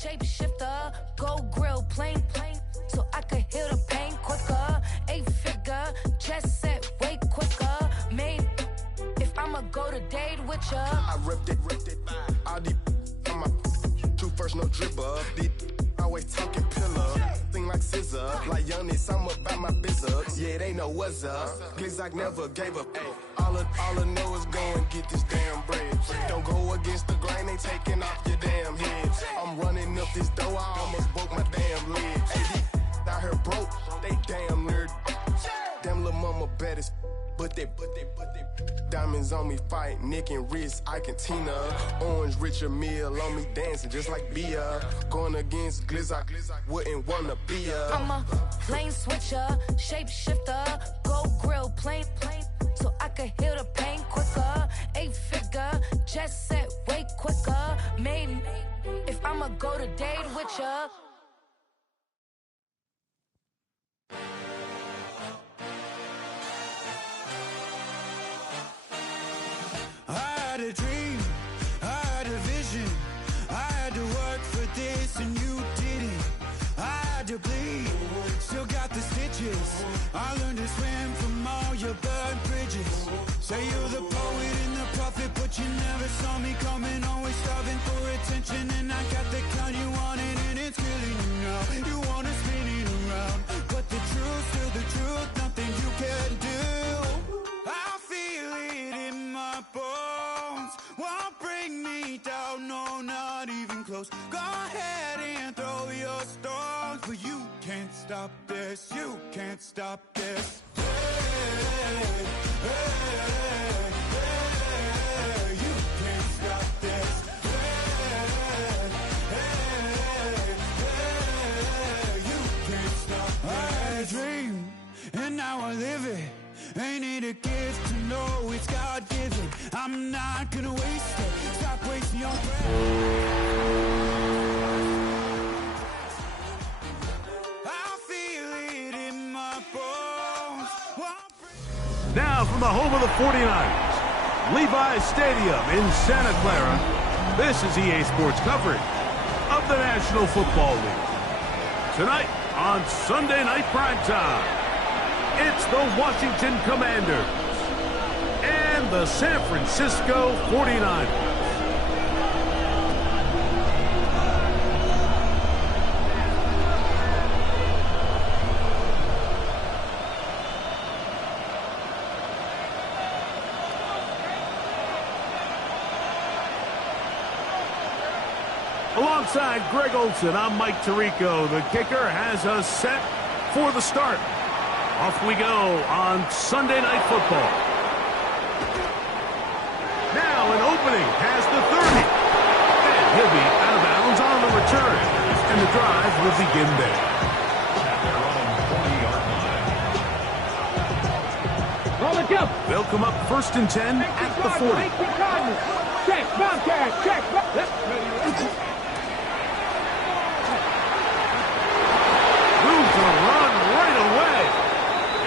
Shapeshifter, go grill, plain, so I could heal the pain quicker. 8-figure, chest set way quicker. Made, if I'ma go to date with ya. I ripped it. All these on my two first, no dribble. These always talking pillar. Thing like scissor. Like youngest, I'm about my business. Yeah, they know what's up. Glizzock never gave up. All I know is go and get this damn bread. Don't go against the grain, they taking off your damn head. I'm running up this door, I almost broke my damn leg. Hey, these out here broke, they damn nerd. Damn little mama bad as but they diamonds on me fight, neck and wrist, I can Tina. Orange Richard Mill on me dancing just like Bia. Going against Glizzock, wouldn't wanna be a. I'm a lane switcher, shapeshifter, go grill, plain, so I could heal the pain quicker. 8-figure, chest set way quicker. Made, if I'ma go to date with ya. I had a dream, I had a vision, I had to work for this and you didn't. I had to bleed, still got the stitches. I learned to swim from all your burned bridges. Say you're the poet and the prophet, but you never saw me coming. Always starving for attention, and I got the kind you wanted, and it's killing you now. You wanna spin it around, but the truth's still the truth, nothing you can do. I feel it in my bones, won't bring me down, no, not even close. Go ahead and throw your stones, but you can't stop this, you can't stop this. Hey, hey, hey, you can't stop this. Hey, hey, you can't stop this. I had a dream, and now I live it. Ain't it a gift to know it's God-given? I'm not gonna waste it. Stop wasting your breath. I feel it in my bones. Now from the home of the 49ers, Levi's Stadium in Santa Clara, this is EA Sports coverage of the National Football League. Tonight on Sunday Night Primetime, it's the Washington Commanders and the San Francisco 49ers. Alongside Greg Olson, I'm Mike Tirico. The kicker has us set for the start. Off we go on Sunday Night Football. Now an opening has the 30. And he'll be out of bounds on the return. And the drive will begin there. They'll come up 1st and 10 at the 40. Check, Bobcat, check. Room to run right away.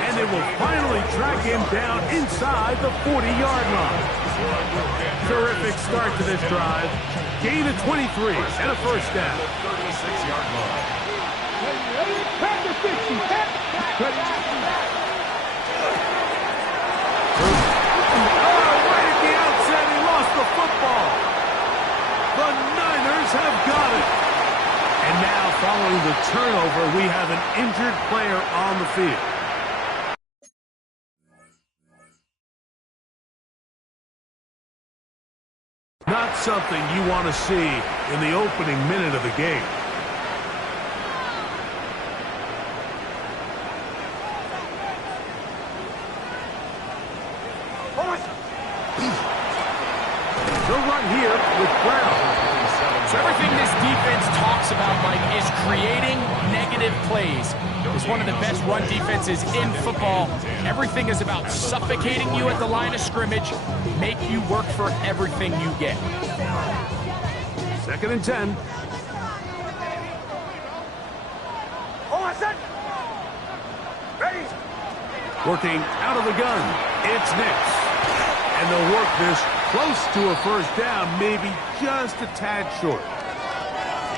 And they will finally track him down inside the 40-yard line. Terrific start to this drive. Gain of 23 and a first down. 36-yard line. Back to 60. Right at the outset, he lost the football. The Niners have got it. And now, following the turnover, we have an injured player on the field. Not something you want to see in the opening minute of the game. The run here with Brown. So everything this defense talks about, Mike, is creating negative plays. It's one of the best run defenses in football. Everything is about suffocating you at the line of scrimmage, make you work for everything you get. 2nd and 10. Working out of the gun, it's Nix. And they'll work this close to a first down, maybe just a tad short.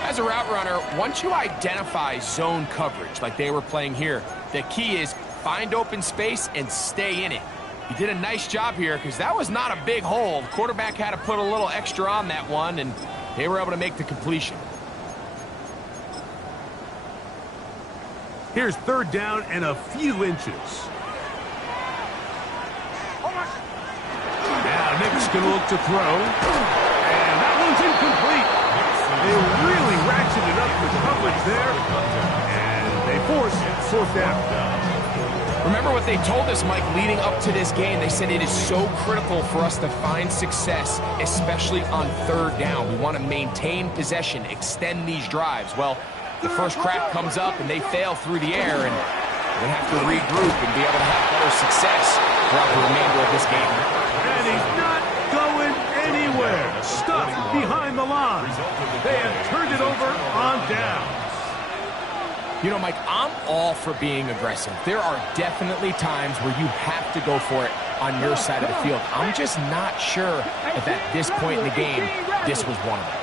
As as a route runner, once you identify zone coverage like they were playing here, the key is find open space and stay in it. He did a nice job here because that was not a big hole. The quarterback had to put a little extra on that one, and they were able to make the completion. Here's third down and a few inches. Now Nick's going to look to throw. And that one's incomplete. They really ratcheted up the coverage there. And they forced fourth down. Remember what they told us, Mike, leading up to this game. They said it is so critical for us to find success, especially on third down. We want to maintain possession, extend these drives. Well, the first crack comes up and they fail through the air, and they have to regroup and be able to have better success throughout the remainder of this game. And he's not going anywhere. Stuck behind the line. They have turned it over on downs. You know, Mike, I'm all for being aggressive. There are definitely times where you have to go for it on your side of the field. I'm just not sure if at this point in the game, this was one of them.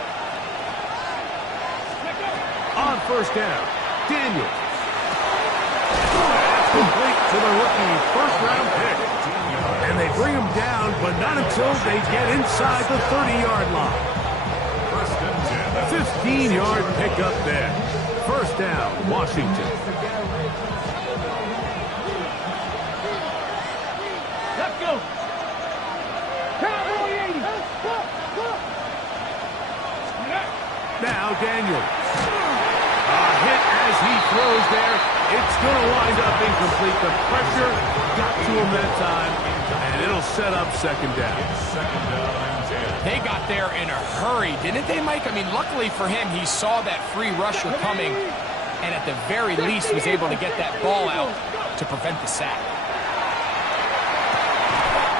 On first down, Daniels. That's complete to the rookie first-round pick. And they bring him down, but not until they get inside the 30-yard line. 15-yard pickup there. First down, Washington. Let's go. Cowboy 80. Now Daniels. A hit as he throws there. It's going to wind up incomplete. The pressure got to him that time, and it'll set up second down. They got there in a hurry, didn't they, Mike? I mean, luckily for him, he saw that free rusher coming, and at the very least was able to get that ball out to prevent the sack.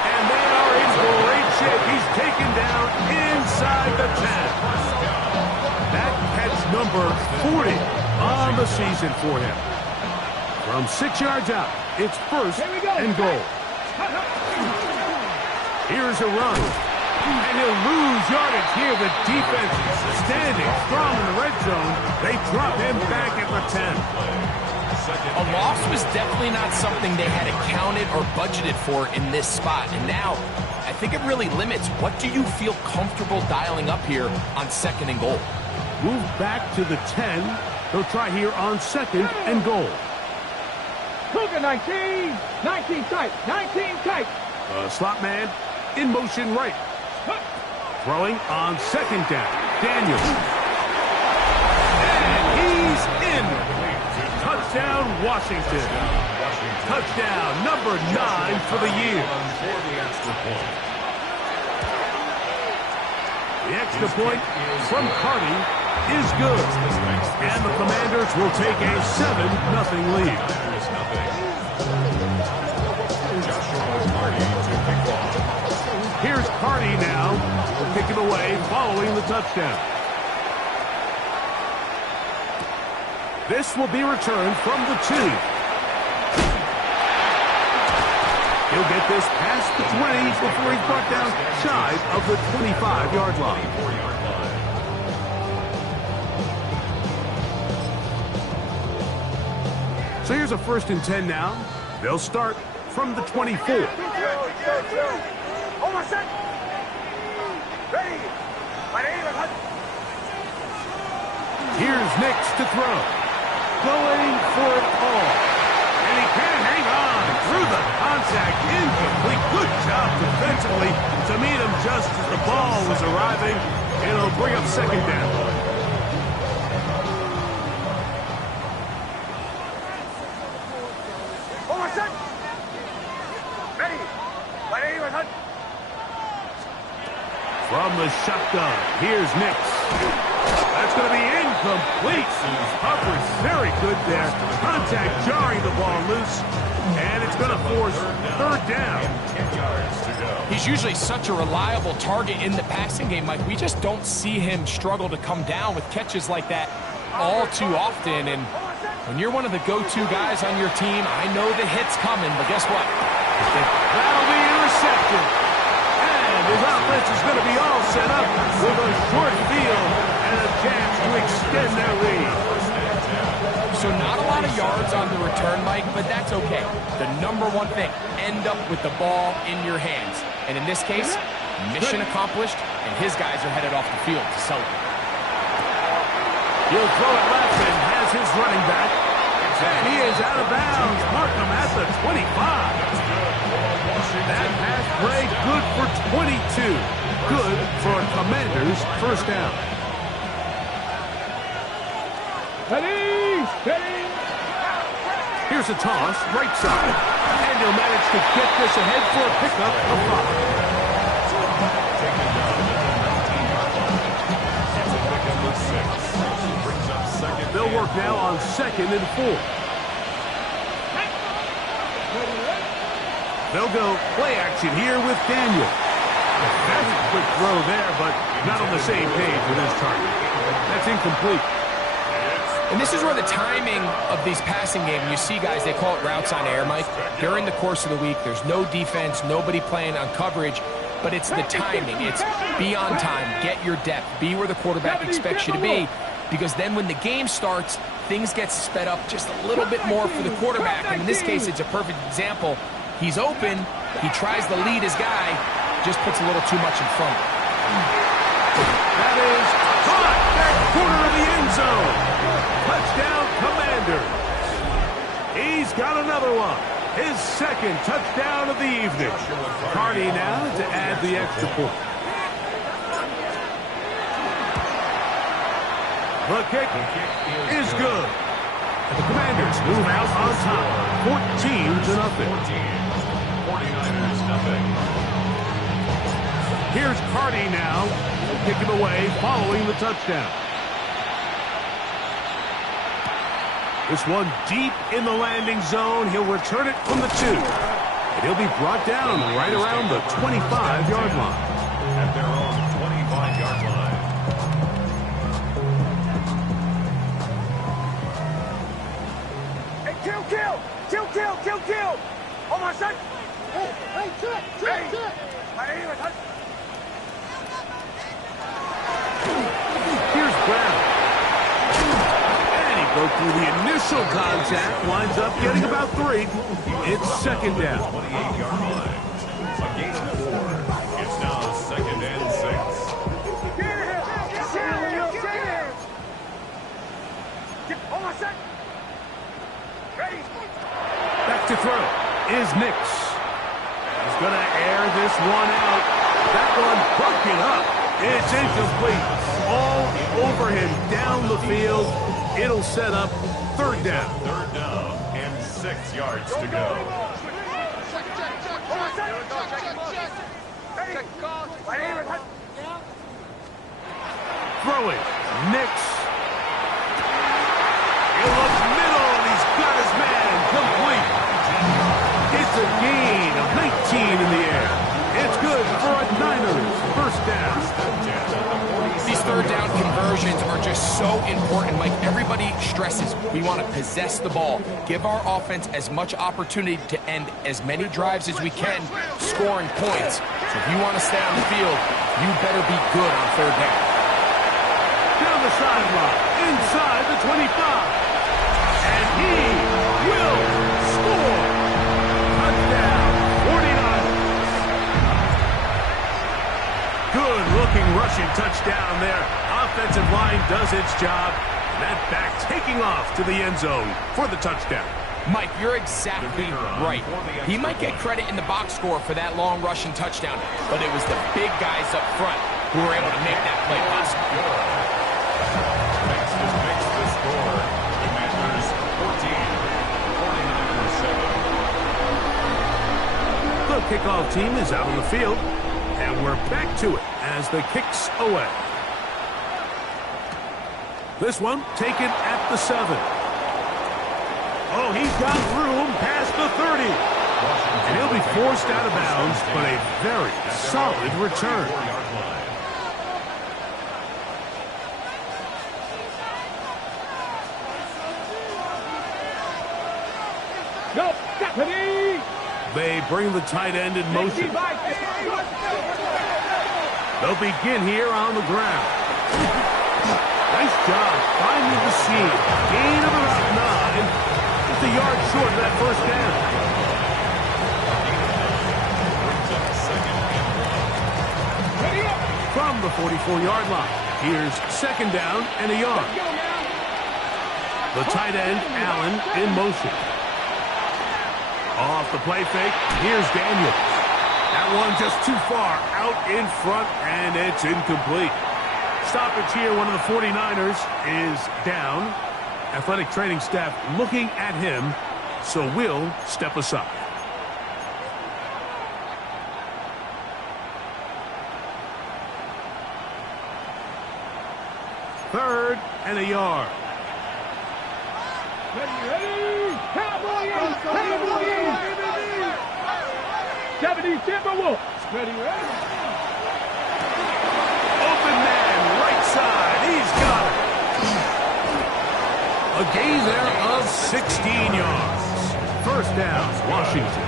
And they are in great shape. He's taken down inside the 10. That catch number 40 on the season for him. From 6 yards out, it's first and goal. Here's a run. And he'll lose yardage here. The defense standing strong in the red zone. They drop him back at the 10. A loss was definitely not something they had accounted or budgeted for in this spot. And now, I think it really limits what do you feel comfortable dialing up here on second and goal. Move back to the 10. They'll try here on second and goal. Cougar 19. 19 tight. 19 tight. Slot man in motion right. Throwing on second down. Daniels. And he's in. Touchdown, Washington. Touchdown number 9 for the year. The extra point from Carty is good. And the Commanders will take a 7-0 lead. Here's Carty now. Kick it away following the touchdown. This will be returned from the 2. He'll get this past the 20 before he's brought down shy of the 25-yard line. So here's a 1st and 10 now. They'll start from the 24. Here's Nix to throw. Going for it all. And he can hang on through the contact. Incomplete. Good job defensively to meet him just as the ball was arriving. It'll bring up second down. From the shotgun, here's Nix. That's going to be incomplete. Coverage very good there. Contact jarring the ball loose. And it's going to force third down. He's usually such a reliable target in the passing game, Mike. We just don't see him struggle to come down with catches like that all too often. And when you're one of the go-to guys on your team, I know the hit's coming, but guess what? That'll be intercepted. And his offense is going to be all set up with a short field and a chance to extend their lead. So not a lot of yards on the return, Mike, but that's okay. The number one thing, end up with the ball in your hands. And in this case, mission accomplished, and his guys are headed off the field to celebrate. He'll throw it left and has his running back. And he is out of bounds. Markham at the 25. That pass play good for 22. Good for Commanders' first down. Here's a toss, right side. And he'll manage to get this ahead for a pickup of 5. They'll work now on 2nd and 4. They'll go play action here with Daniel. That's a quick throw there, but not on the same page with his target. That's incomplete. And this is where the timing of these passing games, you see guys, they call it routes on air, Mike. During the course of the week, there's no defense, nobody playing on coverage, but it's the timing. It's be on time, get your depth, be where the quarterback expects you to be, because then when the game starts, things get sped up just a little bit more for the quarterback. And in this case, it's a perfect example. He's open, he tries to lead his guy, just puts a little too much in front. That is caught back corner of the end zone. Touchdown, Commanders. He's got another one. His second touchdown of the evening. Carney now to add the extra point. The kick is good. And the Commanders move out on top, 14-0. 49ers nothing. Here's Carney now. He'll kick it away following the touchdown. This one deep in the landing zone. He'll return it from the 2. And he'll be brought down right around the 25-yard line. At their own 25-yard line. Hey, kill! On my side! Hey, check! Here's Brown. And he broke through the initial contact, winds up getting about 3. It's 2nd down. 28-yard line. A gain of 4. It's now 2nd and 6. On my side! Ready! Back to throw is Nix. He's going to air this one out. That one broken up. It's incomplete. All over him down the field. It'll set up 3rd down. 3rd down and 6 yards to go. Throwing. Nix. He'll look middle, and he's got his man complete. It's a gain of 19 in the air. It's good for a Niners first down. These 3rd down conversions are just so important. Like everybody stresses, we want to possess the ball, give our offense as much opportunity to end as many drives as we can, scoring points. So if you want to stay on the field, you better be good on 3rd down. Down the sideline, inside the 25. And he will score. Touchdown, 49ers. Good-looking rushing touchdown there. Offensive line does its job. And that back taking off to the end zone for the touchdown. Mike, you're exactly right. He might get credit in the box score for that long rushing touchdown, but it was the big guys up front who were able to make that play possible. Fastest makes the score. Commanders 14, 49ers 7. The kickoff team is out on the field, and we're back to it as the kick's away. This one taken at the 7. Oh, he's got room past the 30. And he'll be forced out of bounds, but a very solid return. No, Stephanie! They bring the tight end in motion. They'll begin here on the ground. Nice job finding the seam. Gain of about 9. Just a yard short of that first down. From the 44-yard line, here's second down and a yard. The tight end, Allen, in motion. Off the play fake, here's Daniels. That one just too far out in front, and it's incomplete. Stoppage here, one of the 49ers is down. Athletic training staff looking at him, so we'll step aside. Third and a yard. Ready! Cowboys! Cowboys! 70 Timberwolves! Ready, ready! Open man, right side. He's got it. A gain there of 16 yards. First down, Washington.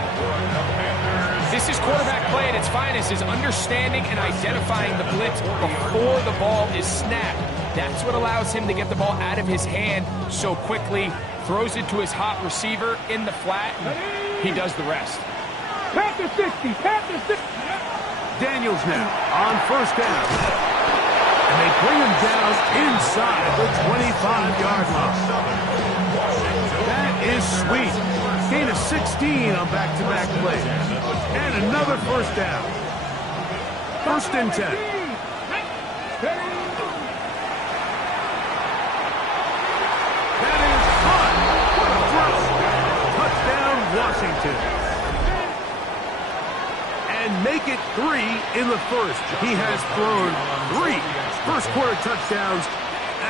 This is quarterback play at its finest, is understanding and identifying the blitz before the ball is snapped. That's what allows him to get the ball out of his hand so quickly, throws it to his hot receiver in the flat, and he does the rest. Pat the 60, pat the 60. Daniels now on first down. And they bring him down inside the 25-yard line. That is sweet. Gain of 16 on back-to-back plays. And another first down. First and 10. That is hot. What a throw. Touchdown, Washington. And make it 3 in the first. He has thrown 3 first-quarter touchdowns.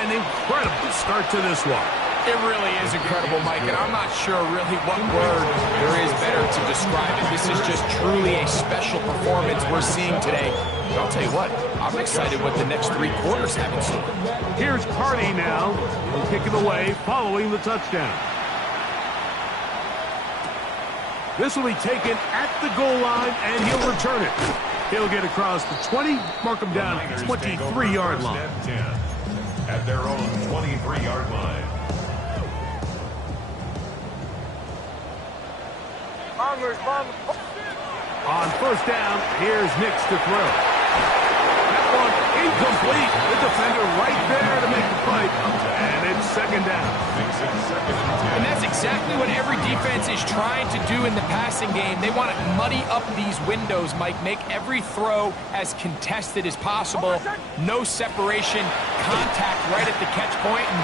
An incredible start to this one. It really is incredible, Mike, and I'm not sure really what word there is better to describe it. This is just truly a special performance we're seeing today. But I'll tell you what, I'm excited what the next 3 quarters have in store. Here's Cardi now. He'll kick it away following the touchdown. This will be taken at the goal line, and he'll return it. He'll get across the 20, mark him down at the 23-yard line. At their own 23-yard line. On first down, here's Nix to throw. That one incomplete. The defender right there to make the play. And it's second down. And that's exactly what every defense is trying to do in the passing game. They want to muddy up these windows, Mike. Make every throw as contested as possible. No separation, contact right at the catch point, and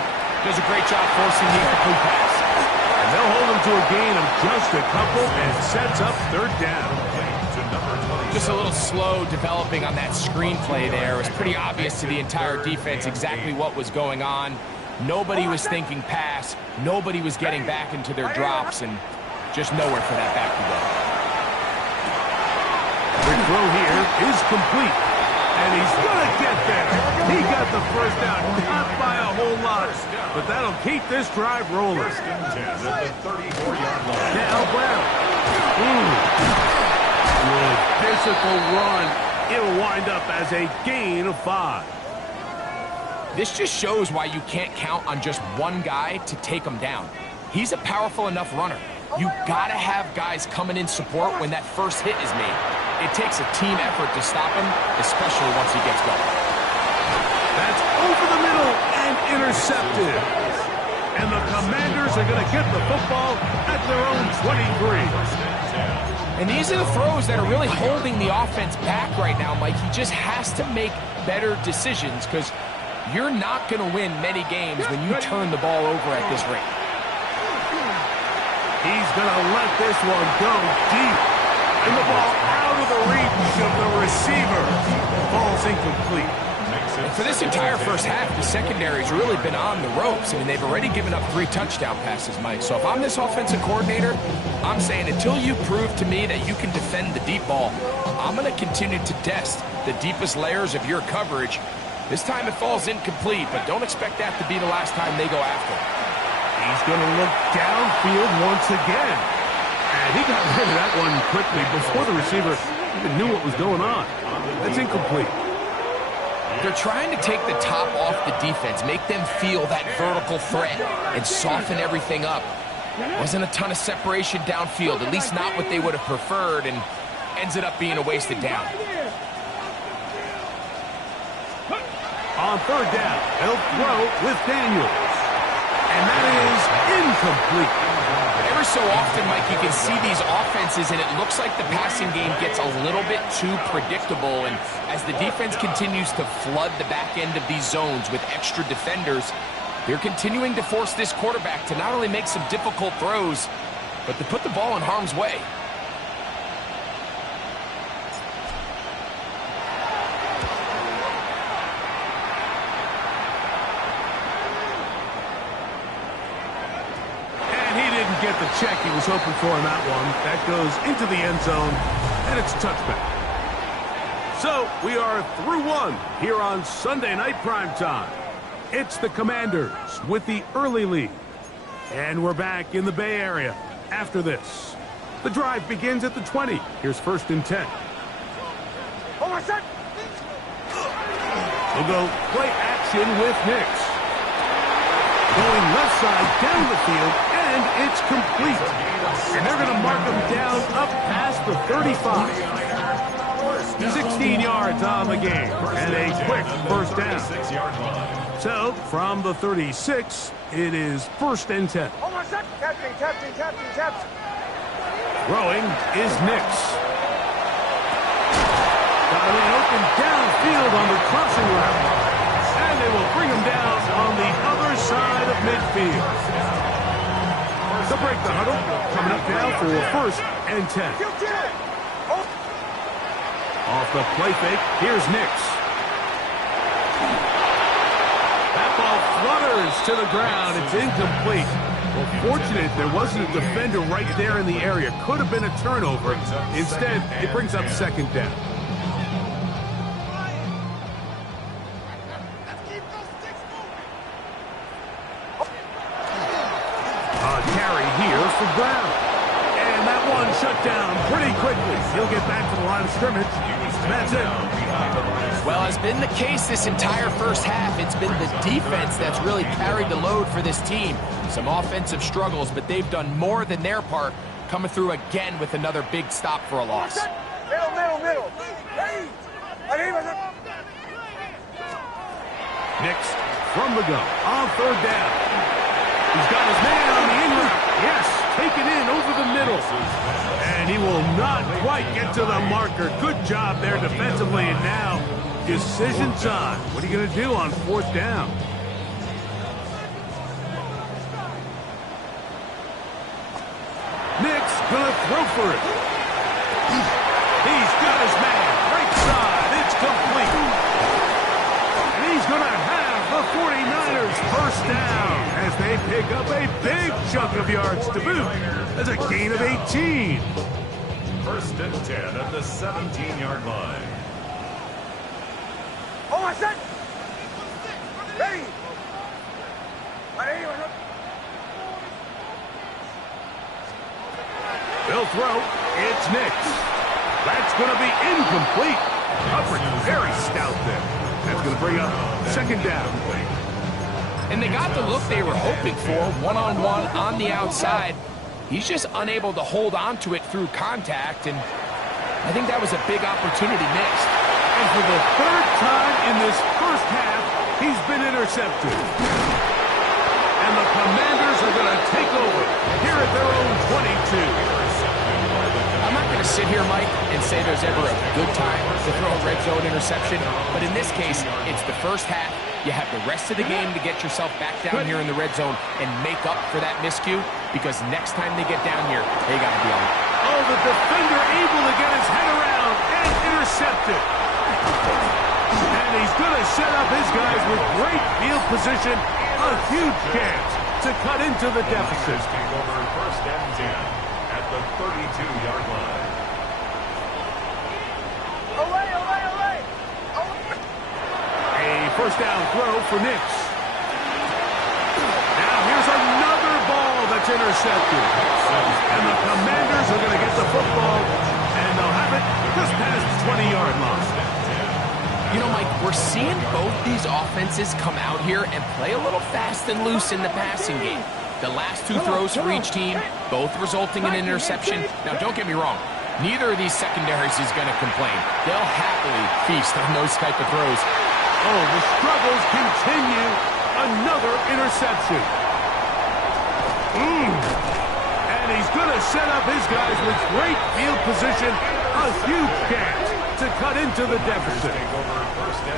does a great job forcing the incomplete pass. And they'll hold him to a gain of just a couple and sets up third down. Just a little slow developing on that screenplay there. It was pretty obvious to the entire defense exactly what was going on. Nobody was thinking pass. Nobody was getting back into their drops, and just nowhere for that back to go. The throw here is complete, and he's going to get there. He got the first down, not by a whole lot, but that'll keep this drive rolling. Now Brown. Good physical run. It'll wind up as a gain of 5. This just shows why you can't count on just one guy to take him down. He's a powerful enough runner. You gotta have guys coming in support when that first hit is made. It takes a team effort to stop him, especially once he gets going. That's over the middle and intercepted. And the Commanders are gonna get the football at their own 23. And these are the throws that are really holding the offense back right now, Mike. He just has to make better decisions because you're not going to win many games when you turn the ball over at this rate. He's going to let this one go deep. And the ball out of the reach of the receiver. Ball's incomplete. And for this entire first half, the secondary's really been on the ropes. I mean, they've already given up 3 touchdown passes, Mike. So if I'm this offensive coordinator, I'm saying until you prove to me that you can defend the deep ball, I'm going to continue to test the deepest layers of your coverage. This time it falls incomplete, but don't expect that to be the last time they go after him. He's going to look downfield once again. And he got rid of that one quickly before the receiver even knew what was going on. That's incomplete. They're trying to take the top off the defense, make them feel that vertical threat, and soften everything up. Wasn't a ton of separation downfield, at least not what they would have preferred, and ends it up being a wasted down. On third down, they'll throw with Daniels. And that is incomplete. Every so often, Mike, you can see these offenses, and it looks like the passing game gets a little bit too predictable. And as the defense continues to flood the back end of these zones with extra defenders, they're continuing to force this quarterback to not only make some difficult throws, but to put the ball in harm's way. Get the check he was hoping for in that one. That goes into the end zone, and it's a touchback. So we are through one here on Sunday Night Primetime. It's the Commanders with the early lead. And we're back in the Bay Area after this. The drive begins at the 20. Here's 1st and 10. Oh, set. We'll go play action with Nix. Going left side down the field, and it's complete. And they're going to mark him down up past the 35. 16 yards on the game, and a quick first down. So, from the 36, it is 1st and 10. Throwing is Nix. Got a man open downfield on the crossing route. And they will bring him down on the other side of midfield. To break the huddle, coming up now for 1st and 10. Off the play fake, here's Nix. That ball flutters to the ground. It's incomplete. Well, fortunate there wasn't a defender right there in the area. Could have been a turnover. Instead, it brings up 2nd down. For Brown. And that one shut down pretty quickly. He'll get back to the line of scrimmage. That's it. Well, as been the case this entire first half, it's been the defense that's really carried the load for this team. Some offensive struggles, but they've done more than their part, coming through again with another big stop for a loss. Middle. Next, from the go, on 3rd down. He's got his man on the in route. Yes, taken in over the middle. And he will not quite get to the marker. Good job there defensively. And now, decision time. What are you going to do on 4th down? Nick's going to throw for it. He's got his man. Right side. It's complete. And he's going to have the 49ers 1st down as they pick up a big chunk of yards to boot. That's a gain of 18. 1st and 10 at the 17-yard line. Oh, I said. Ready. They'll throw. It's Nix. That's going to be incomplete. Coverage very stout there. That's going to bring up 2nd down. And they got the look they were hoping for, one-on-one on the outside. He's just unable to hold on to it through contact, and I think that was a big opportunity missed. And for the 3rd time in this first half, he's been intercepted. And the Commanders are going to take over here at their own 22. I'm not going to sit here, Mike, and say there's ever a good time to throw a red zone interception, but in this case, it's the first half. You have the rest of the game to get yourself back down here in the red zone and make up for that miscue, because next time they get down here, they got to be on it. Oh, the defender able to get his head around and intercepted. And he's going to set up his guys with great field position, a huge chance to cut into the deficit. Over 1st and 10 at the 32-yard line. A 1st down throw for Nix. Now here's another ball that's intercepted. And the Commanders are going to get the football, and they'll have it just past the 20-yard line. You know, Mike, we're seeing both these offenses come out here and play a little fast and loose in the passing game. The last two throws for each team, both resulting in an interception. Now, don't get me wrong. Neither of these secondaries is going to complain. They'll happily feast on those type of throws. Oh, the struggles continue. Another interception. And he's going to set up his guys with great field position. A huge chance to cut into the deficit.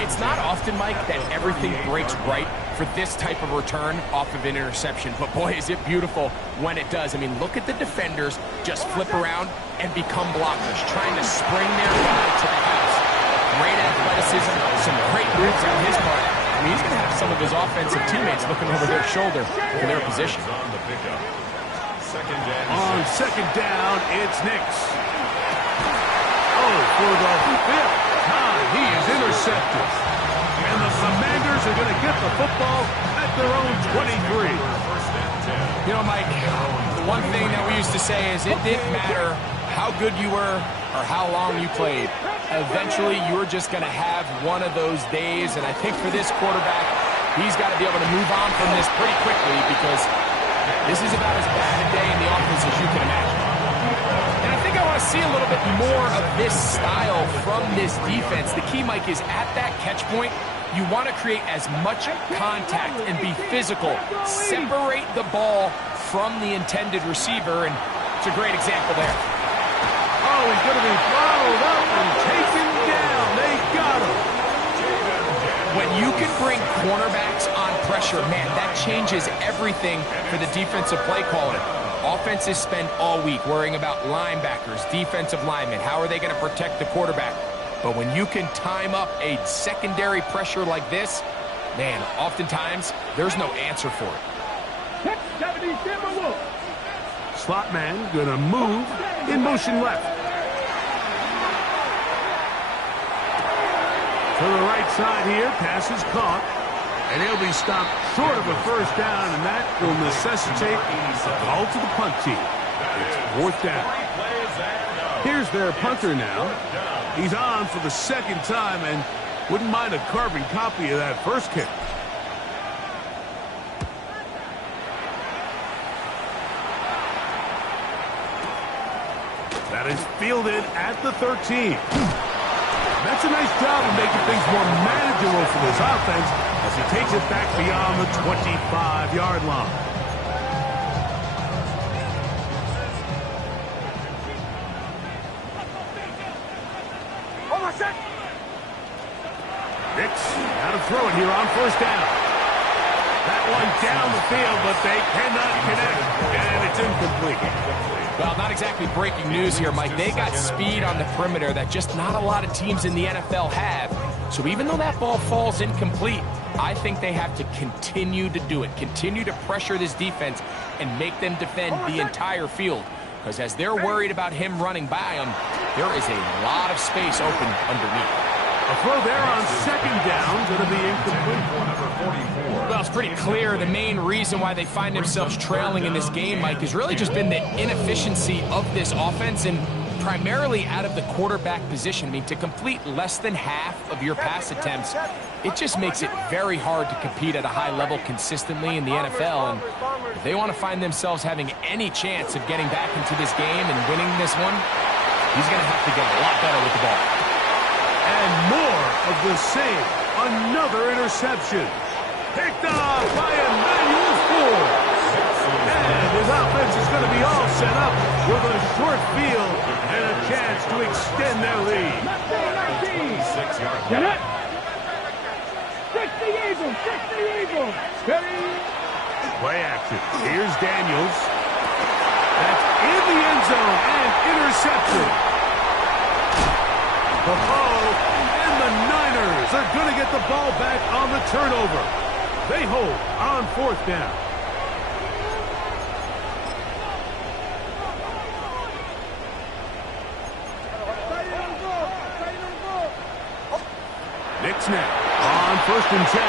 It's not often, Mike, that everything breaks right for this type of return off of an interception. But boy, is it beautiful when it does. I mean, look at the defenders just flip around and become blockers, trying to spring their guy to the house. Great athleticism, some great moves on his part. I mean, he's going to have some of his offensive teammates looking over their shoulder for their position. On second down, it's Nix. Oh, for the fifth time, he is intercepted. And the Commanders are going to get the football at their own 23. You know, Mike, the one thing that we used to say is it didn't matter how good you were or how long you played. Eventually, you're just going to have one of those days, and I think for this quarterback, he's got to be able to move on from this pretty quickly because this is about as bad a day in the offense as you can imagine. And I think I want to see a little bit more of this style from this defense. The key, Mike, is at that catch point, you want to create as much contact and be physical. Separate the ball from the intended receiver, and it's a great example there. Oh, he's going to be followed up and taken down. They got him. When you can bring cornerbacks on pressure, man, that changes everything for the defensive play caller. Offenses spend all week worrying about linebackers, defensive linemen. How are they going to protect the quarterback? But when you can time up a secondary pressure like this, man, oftentimes there's no answer for it. Slot man going to move in motion left. To the right side here, pass is caught. And he'll be stopped short of a first down, and that will necessitate a call to the punt team. It's fourth down. Here's their punter now. He's on for the second time and wouldn't mind a carbon copy of that first kick. That is fielded at the 13. That's a nice job of making things more manageable for this offense as he takes it back beyond the 25-yard line. Nix, how to throw it here on first down. That one down the field, but they cannot connect, and it's incomplete. Well, not exactly breaking news here, Mike. They got speed on the perimeter that just not a lot of teams in the NFL have. So even though that ball falls incomplete, I think they have to continue to do it, continue to pressure this defense and make them defend the entire field. Because as they're worried about him running by them, there is a lot of space open underneath. A throw there on second down, going to be incomplete. Well, it's pretty clear the main reason why they find themselves trailing in this game, Mike, has really just been the inefficiency of this offense and primarily out of the quarterback position. I mean, to complete less than half of your pass attempts, it just makes it very hard to compete at a high level consistently in the NFL. And if they want to find themselves having any chance of getting back into this game and winning this one, he's going to have to get a lot better with the ball. And more of the same. Another interception. Picked off by Emmanuel Ford. And his offense is going to be all set up with a short field and a chance to extend their lead. 60 Eagles, 60 Eagles. Play action. Here's Daniels. That's in the end zone and intercepted. The ball, and the Niners are going to get the ball back on the turnover. They hold on fourth down. Nix now on first and 10.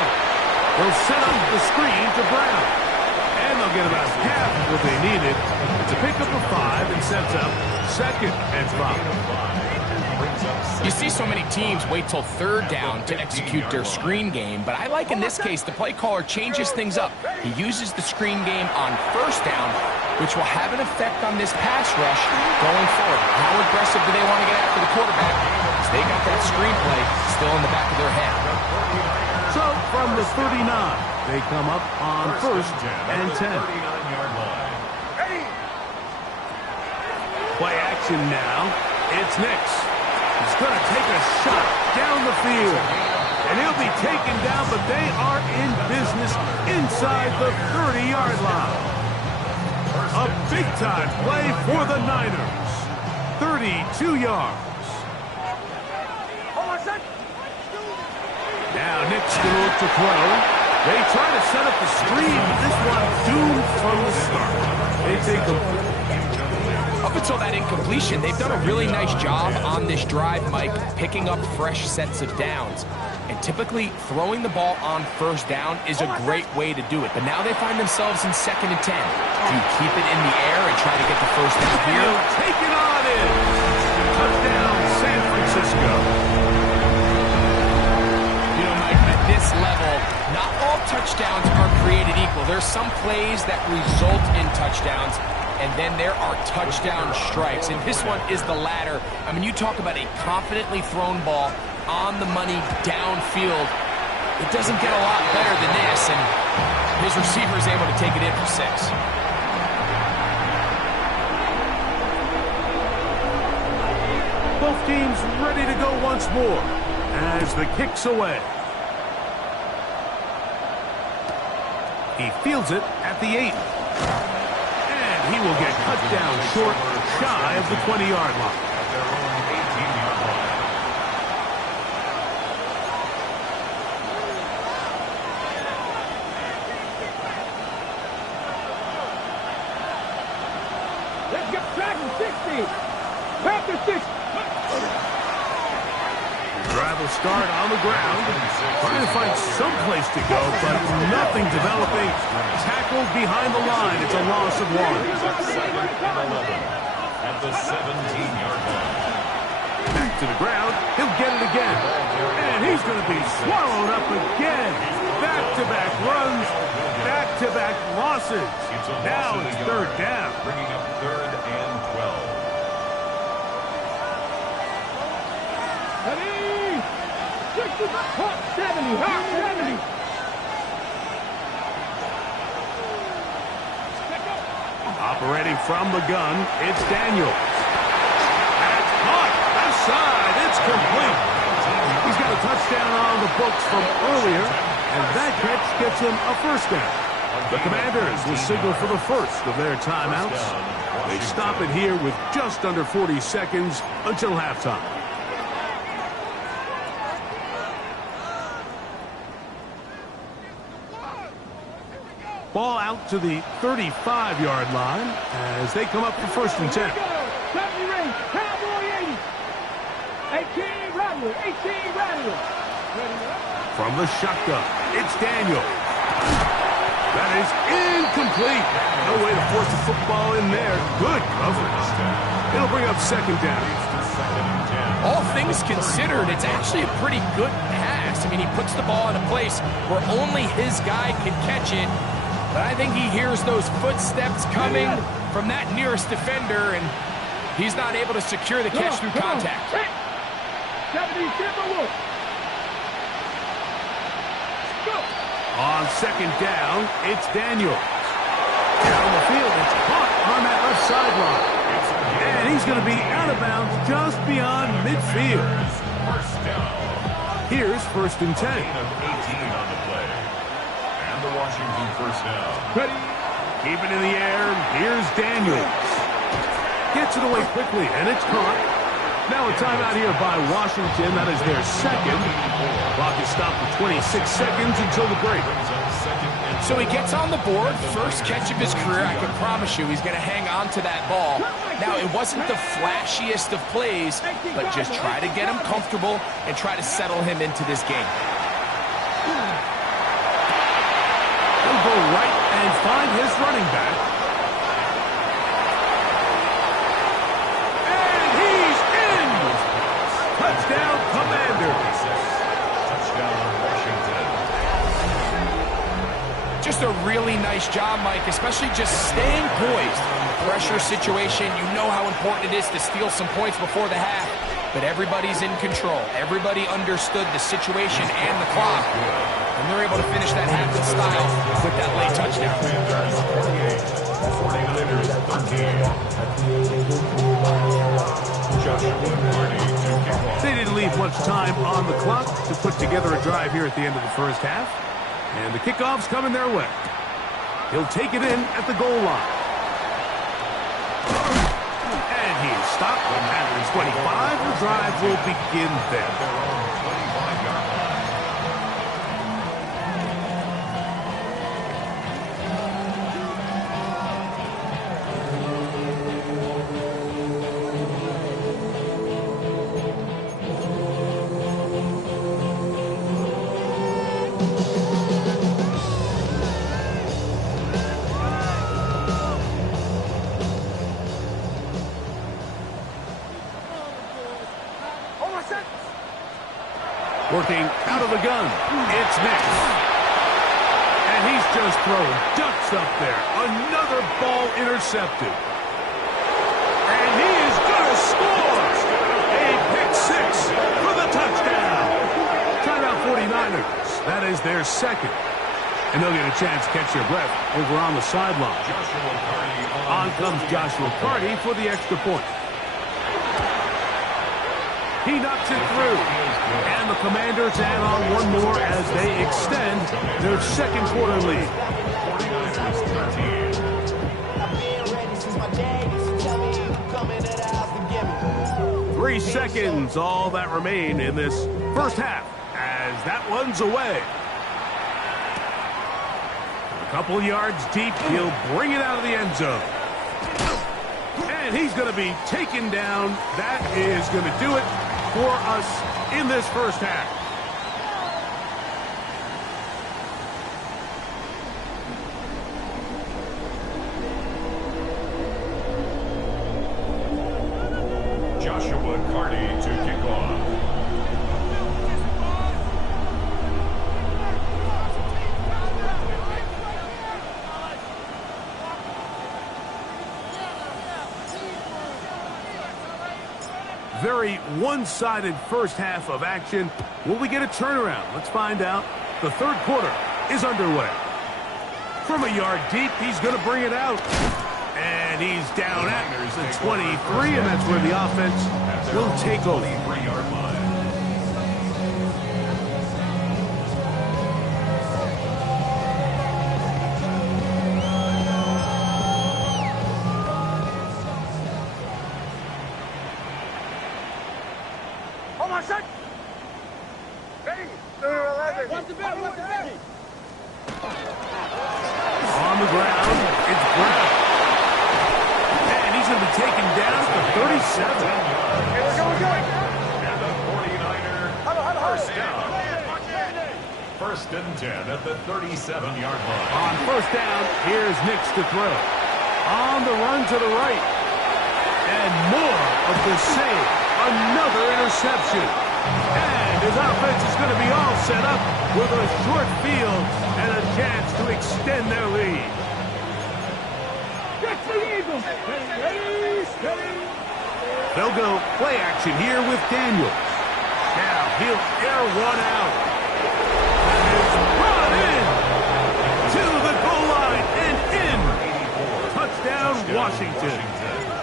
They'll set up the screen to Brown. And they'll get about half of what they needed. It's a pickup of 5 and sets up second and 5. You see so many teams wait till third down to execute their screen game, but I like in this case the play caller changes things up. He uses the screen game on first down, which will have an effect on this pass rush going forward. How aggressive do they want to get after the quarterback? Because they got that screenplay still in the back of their head. So from the 39, they come up on first and 10. Play action now. It's Nix. He's going to take a shot down the field. And he'll be taken down, but they are in business inside the 30-yard line. A big-time play for the Niners. 32 yards. Now Nick's going to look to throw. They try to set up the screen, but this one doomed from the start. It's incomplete. Up until that incompletion, they've done a really nice job on this drive, Mike, picking up fresh sets of downs. And typically, throwing the ball on first down is a great way to do it. But now they find themselves in 2nd and 10. Do you keep it in the air and try to get the first down here? Take it on in. Touchdown, San Francisco. You know, Mike, at this level, not all touchdowns are created equal. There's some plays that result in touchdowns, and then there are touchdown strikes. And this one is the latter. I mean, you talk about a confidently thrown ball on the money downfield. It doesn't get a lot better than this, and his receiver is able to take it in for 6. Both teams ready to go once more as the kick's away. He fields it at the 8. And he will get cut down short, shy of the 20-yard line. Let's get tracking 60. After 60. Drive will start on the ground. Trying to find some place to go, but nothing developing. Tackled behind the line. It's a loss of 1. At the 17-yard line. Back to the ground. He'll get it again. And he's going to be swallowed up again. Back-to-back runs. Back-to-back losses. Now it's 3rd down. Bringing up 3rd and 12. Ready? 60. 70. 70. Operating from the gun, it's Daniels. That's caught. Left side. It's complete. He's got a touchdown on the books from earlier, and that catch gets him a first down. The Commanders will signal for the first of their timeouts. They stop it here with just under 40 seconds until halftime. Ball out to the 35-yard line as they come up for 1st and 10. Cowboy 80. 18 Rattler. 18 Rattler. From the shotgun, it's Daniel. That is incomplete. No way to force the football in there. Good coverage. It'll bring up 2nd down. All things considered, it's actually a pretty good pass. I mean, he puts the ball in a place where only his guy can catch it. But I think he hears those footsteps coming from that nearest defender, and he's not able to secure the catch through contact. 70 Timberwolves. On 2nd down, it's Daniels. Down the field, it's caught on that left sideline. And he's going to be out of bounds just beyond midfield. Here's 1st and 10. 18 on the play. And the Washington first down. Ready? Keep it in the air. Here's Daniels. Gets it away quickly, and it's caught. Now a timeout here by Washington. That is their 2nd. Clock is stopped for 26 seconds until the break. So he gets on the board, first catch of his career. I can promise you he's going to hang on to that ball. Now, it wasn't the flashiest of plays, but just try to get him comfortable and try to settle him into this game. He'll go right and find his running back. And he's in! nice job, Mike, especially just staying poised. Pressure situation, you know how important it is to steal some points before the half, but everybody's in control. Everybody understood the situation and the clock, and they're able to finish that half in style with that late touchdown. 49ers 13. They didn't leave much time on the clock to put together a drive here at the end of the first half. And the kickoff's coming their way. He'll take it in at the goal line. And he is stopped at the 25. The drive will begin there. Working out of the gun. It's next. And he's just throwing ducks up there. Another ball intercepted. And he is going to score. A pick six for the touchdown. Timeout 49ers. That is their second. And they'll get a chance to catch their breath over on the sideline. On comes Joshua Carty for the extra point. He knocks it through. And the Commanders add on one more as they extend their second quarter lead. 3 seconds, all that remain in this first half as that one's away. A couple yards deep, he'll bring it out of the end zone. And he's going to be taken down. That is going to do it for us in this first half. Joshua Carty to kick off. Very one-sided first half of action. Will we get a turnaround? Let's find out. The third quarter is underway. From a yard deep, he's going to bring it out. And he's down at the 23, and that's where the offense will take over. 3-yard line. On the ground, it's Brown. And he's going to be taken down to the 37. And the 49er first down. First and 10 at the 37-yard line. On first down, here's Nix to throw. On the run to the right. And more of the same. Another interception. And his offense is going to be all set up with a short field and a chance to extend their lead. They'll go play action here with Daniels. Now he'll air one out. And it's brought in to the goal line and in. Touchdown, Washington.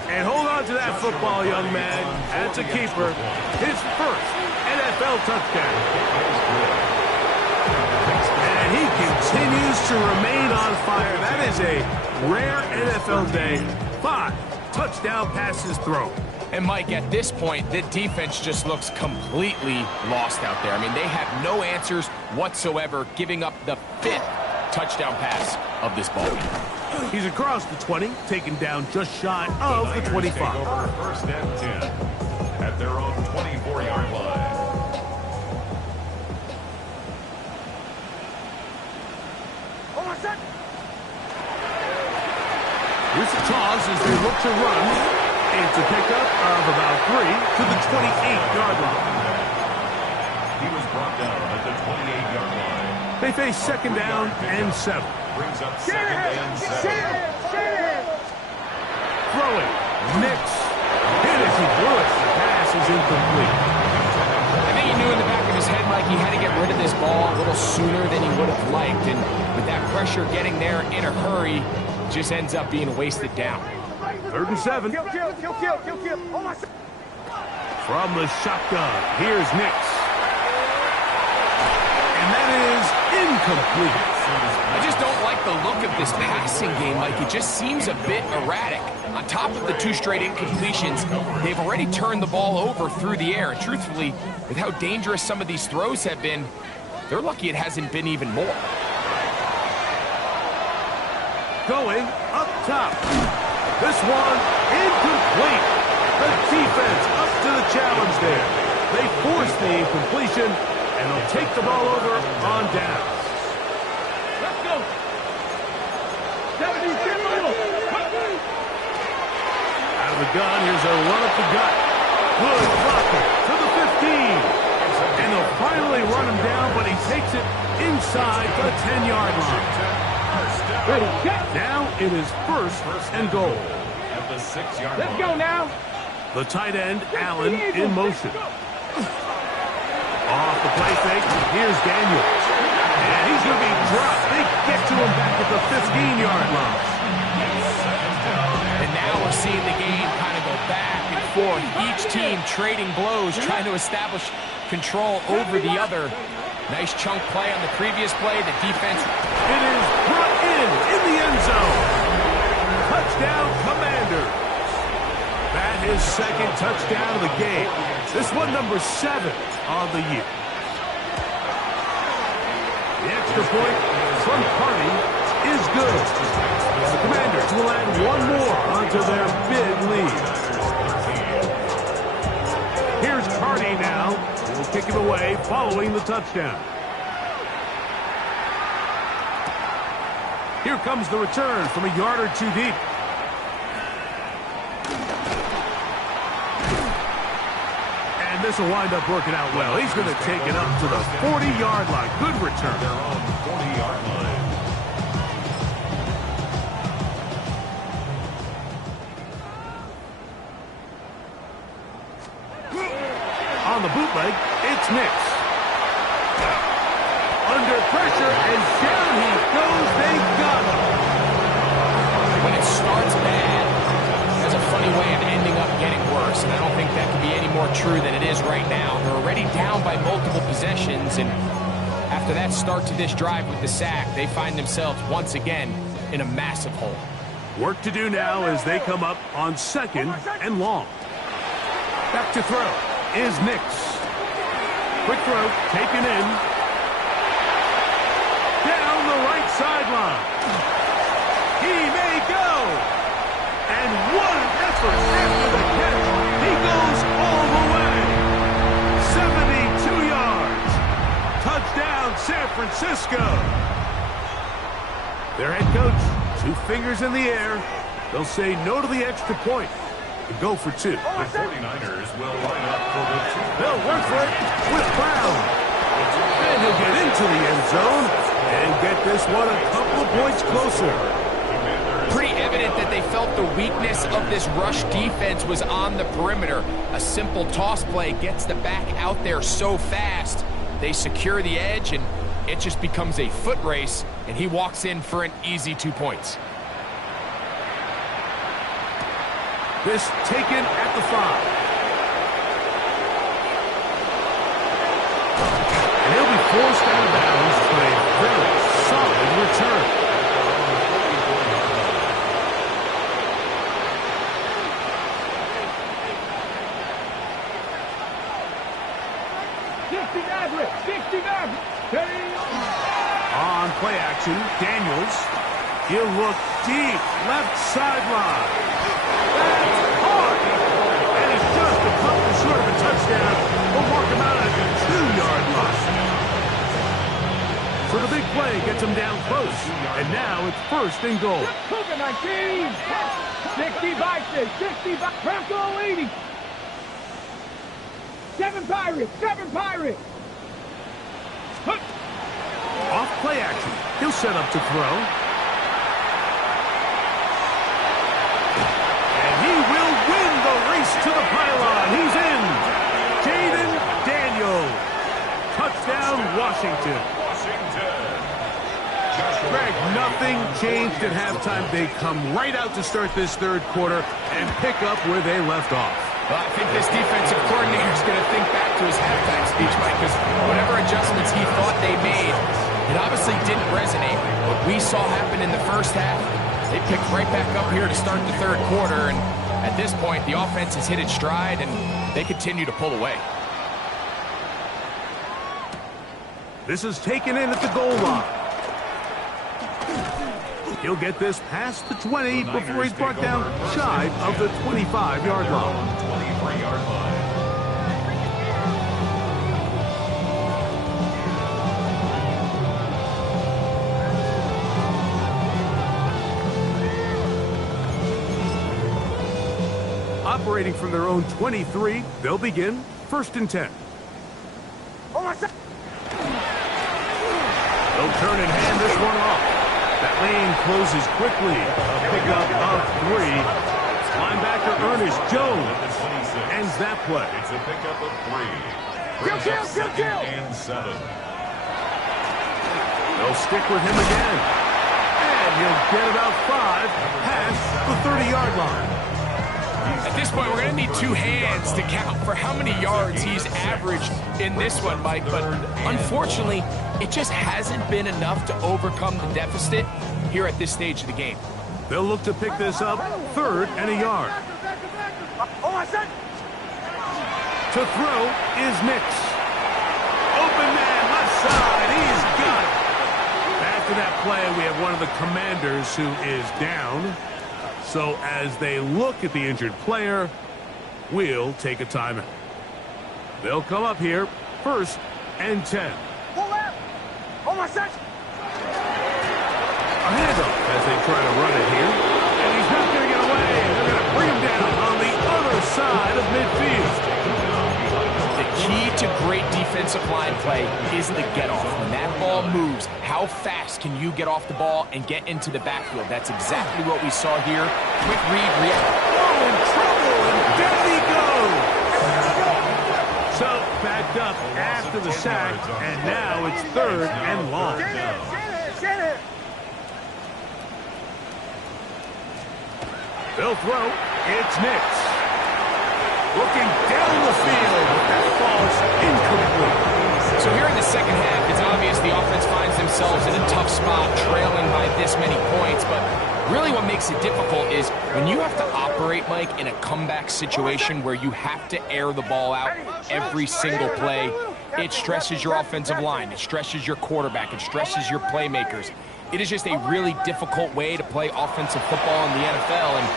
And hold on to that football, young man. That's a keeper. His first NFL touchdown. And he continues to remain on fire. That is a rare NFL day. 5 touchdown passes thrown. And, Mike, at this point, the defense just looks completely lost out there. I mean, they have no answers whatsoever, giving up the 5th touchdown pass of this ball game. He's across the 20, taken down just shy of the 25. Over first and 10 at their own 24-yard line. Here's the toss as they look to run. It's a pickup of about 3 to the 28-yard line. He was brought down at the 28-yard line. They face second down and 7. brings up 2nd and 7. Throwing. Nix. Hit as he threw it. The pass is incomplete. I think he knew in the back of his head, Mike, he had to get rid of this ball a little sooner than he would have liked. And with that pressure getting there in a hurry, just ends up being wasted down. 3rd and 7. Kill. Oh, my. From the shotgun, here's Nix. And that is incomplete. I just don't like the look of this passing game, Mike. It just seems a bit erratic. On top of the 2 straight incompletions, they've already turned the ball over through the air. And truthfully, with how dangerous some of these throws have been, they're lucky it hasn't been even more. Going up top. This one incomplete. The defense up to the challenge there. They force the incompletion, and they'll take the ball over on down. Let's go. 70, Out of the gun, here's a run up the gut. Good blocker to the 15. And they'll finally run him down, but he takes it inside the 10-yard line. Ready, set. Now it is first and goal. At the 6-yard line. Let's go now. The tight end, Allen, in motion. Off the play fake, here's Daniels. And he's going to be dropped. They get to him back at the 15-yard line. And now we're seeing the game kind of go back and forth. Each team trading blows, trying to establish control over the other. Nice chunk play on the previous play. The defense. It is brought in the end zone. Touchdown, Commanders. That is 2nd touchdown of the game. This one number 7 on the year. The extra point from Carney is good. The Commanders will add one more onto their big lead. Here's Carney now. He'll kick it away following the touchdown. Here comes the return from a yard or 2 deep. And this will wind up working out well. He's going to take it up to the 40-yard line. Good return. Their own 40-yard line. On the bootleg, it's Nix. Under pressure, and down he goes. They got him. When it starts bad, it has a funny way of ending up getting worse. And I don't think that can be any more true than it is right now. They're already down by multiple possessions. And after that start to this drive with the sack, they find themselves once again in a massive hole. Work to do now as they come up on 2nd and long. Back to throw is Nix. Quick throw, taken in. Down the right sideline. He may go. And what an effort after the catch. He goes all the way. 72 yards. Touchdown, San Francisco. Their head coach, 2 fingers in the air. They'll say no to the extra point and go for 2. The 49ers will line up for the 2. They'll work for it with Brown. And he'll get into the end zone and get this one a couple of points closer. Pretty evident that they felt the weakness of this rush defense was on the perimeter. A simple toss play gets the back out there so fast. They secure the edge, and it just becomes a foot race, and he walks in for an easy 2 points. This taken at the 5. And he'll be forced out of bounds for a very solid return. On play action, Daniels. He'll look deep, left sideline. That's hard. And it's just a couple short of a touchdown. We'll mark him out at the 2-yard line. So the big play gets him down close. And now it's 1st and goal. 19. 60 Vikings. 60 Bronco 80. 7 Pirates. 7 Pirates. Off play action. He'll set up to throw. Washington. Greg, nothing changed at halftime. They come right out to start this third quarter and pick up where they left off. Well, I think this defensive coordinator is going to think back to his halftime speech, Mike, because whatever adjustments he thought they made, it obviously didn't resonate. What we saw happen in the first half, they picked right back up here to start the third quarter, and at this point, the offense has hit its stride, and they continue to pull away. This is taken in at the goal line. He'll get this past the 20 before he's brought down shy of the 25-yard line. 23-yard line. Operating from their own 23, they'll begin 1st and 10. They'll turn and hand this one off. That lane closes quickly. A pickup of 3. Linebacker Ernest Jones ends that play. It's a pickup of 3. Kill. And 7. They'll stick with him again. And he'll get about 5 past the 30-yard line. At this point, we're going to need 2 hands to count for how many yards he's averaged in this one, Mike. But unfortunately, it just hasn't been enough to overcome the deficit here at this stage of the game. They'll look to pick this up 3rd and a yard. To throw is Nix. Open man, left side. He's got it. After that play, we have one of the commanders who is down. So as they look at the injured player, we'll take a timeout. They'll come up here 1st and 10. A handoff as they try to run it here. And he's not going to get away. They're going to bring him down on the other side of midfield. The key to great defensive line play is the get-off. When that ball moves, how fast can you get off the ball and get into the backfield? That's exactly what we saw here. Quick read, react. Oh, in trouble, and down he goes. So, backed up after the sack, and now it's 3rd and long. They'll throw. It's Nix. Looking down the field, but that falls incomplete. So here in the second half, it's obvious the offense finds themselves in a tough spot, trailing by this many points. But really what makes it difficult is when you have to operate, Mike, in a comeback situation where you have to air the ball out every single play, it stresses your offensive line, it stresses your quarterback, it stresses your playmakers. It is just a really difficult way to play offensive football in the NFL, and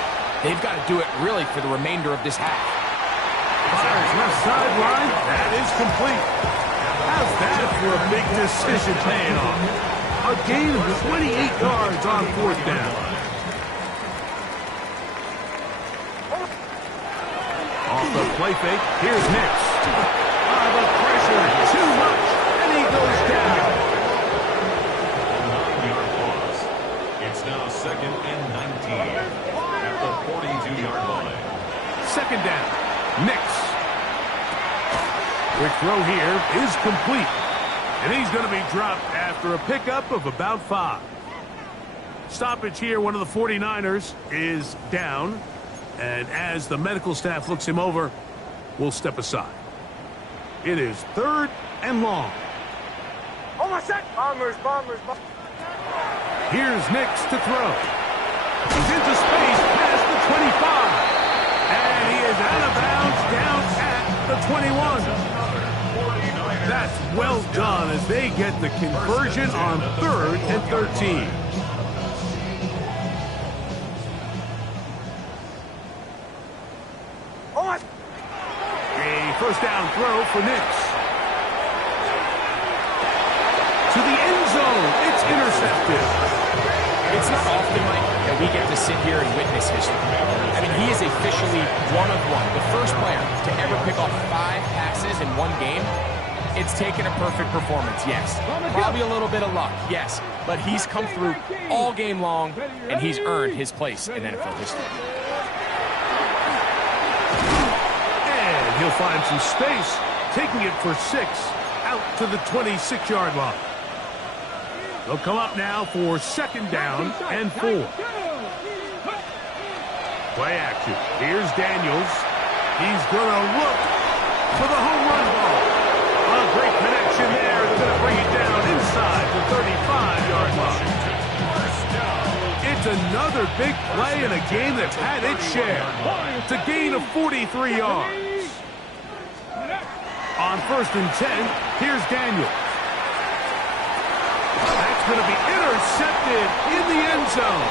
they've got to do it really for the remainder of this half. Fires left sideline. That is complete. How's that for a big decision paying off? A gain of 28 yards on 4th down. Off the play fake, here's Nix. The pressure, too much, and he goes down. 9-yard loss. It's now 2nd and 19 at the 42-yard line. 2nd down, Nix. Quick throw here is complete. And he's going to be dropped after a pickup of about 5. Stoppage here, one of the 49ers is down. And as the medical staff looks him over, we'll step aside. It is 3rd and long. Bombers. Here's Nix to throw. He's into space past the 25. And he is out of bounds down at the 21. That's well done as they get the conversion on 3rd and 13. A 1st down throw for Nix. To the end zone. It's intercepted. It's not often, Mike, that we get to sit here and witness history. I mean, he is officially one of one, the first player to ever pick off 5 passes in one game. It's taken a perfect performance, yes. Probably a little bit of luck, yes. But he's come through all game long, and he's earned his place in NFL history. And he'll find some space, taking it for 6 out to the 26-yard line. They'll come up now for second down and 4. Play action. Here's Daniels. He's going to look for the home run ball. A great connection there. They're going to bring it down inside the 35-yard line. It's another big play in a game that's had its share. It's a gain of 43 yards. On 1st and 10, here's Daniels. That's going to be intercepted in the end zone.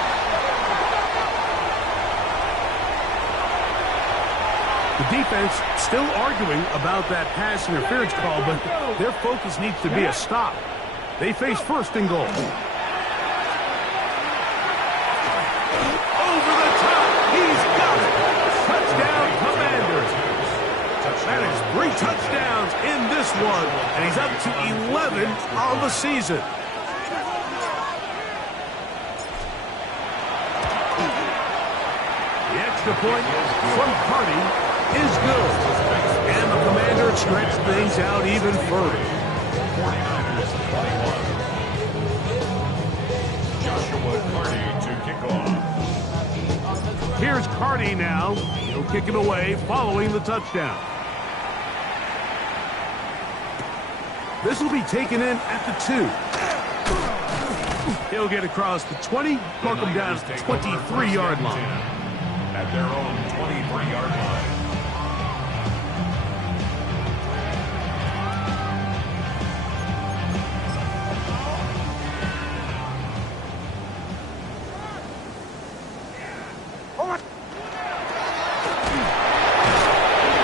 The defense still arguing about that pass interference call, but their focus needs to be a stop. They face 1st and goal. Over the top. He's got it. Touchdown, Commanders. That is 3 touchdowns in this one, and he's up to 11 on the season. The extra point from Carty is good. And the Commanders stretch things out even further. 49ers 21. Joshua Carty to kick off. Here's Carty now. He'll kick it away following the touchdown. This will be taken in at the 2. He'll get across the 20, mark him down at the 23-yard line. At their own 23-yard line.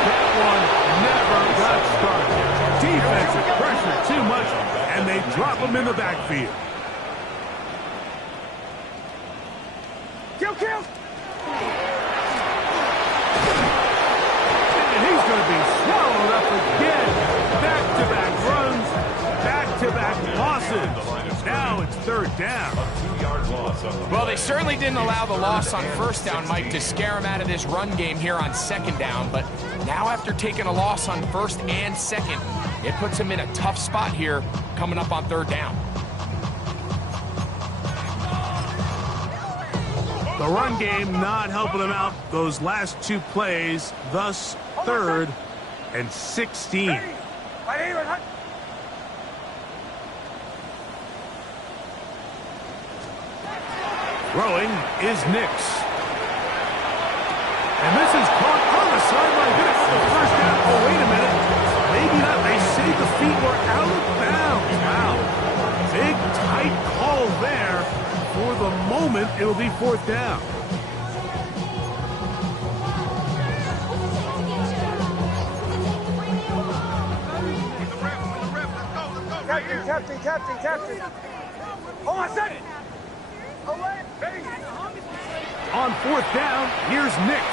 That one never got started. Defensive pressure too much, and they drop him in the backfield. Kill! And he's going to be swallowed up again. Back-to-back runs, back-to-back losses. Now it's 3rd down. A 2-yard loss of the Well, they certainly didn't allow the loss on 1st down, Mike, to scare him out of this run game here on 2nd down. But now after taking a loss on 1st and 2nd, it puts him in a tough spot here coming up on 3rd down. The run game not helping them out those last 2 plays, thus 3rd and 16. Throwing is Nix. And this is caught on the sideline. Good for the 1st down. Oh, wait a minute. Maybe not. They say the feet were out of bounds. Wow. Big, tight call there. For the moment, it'll be 4th down. Captain. Hold on a second. On 4th down, here's Nix.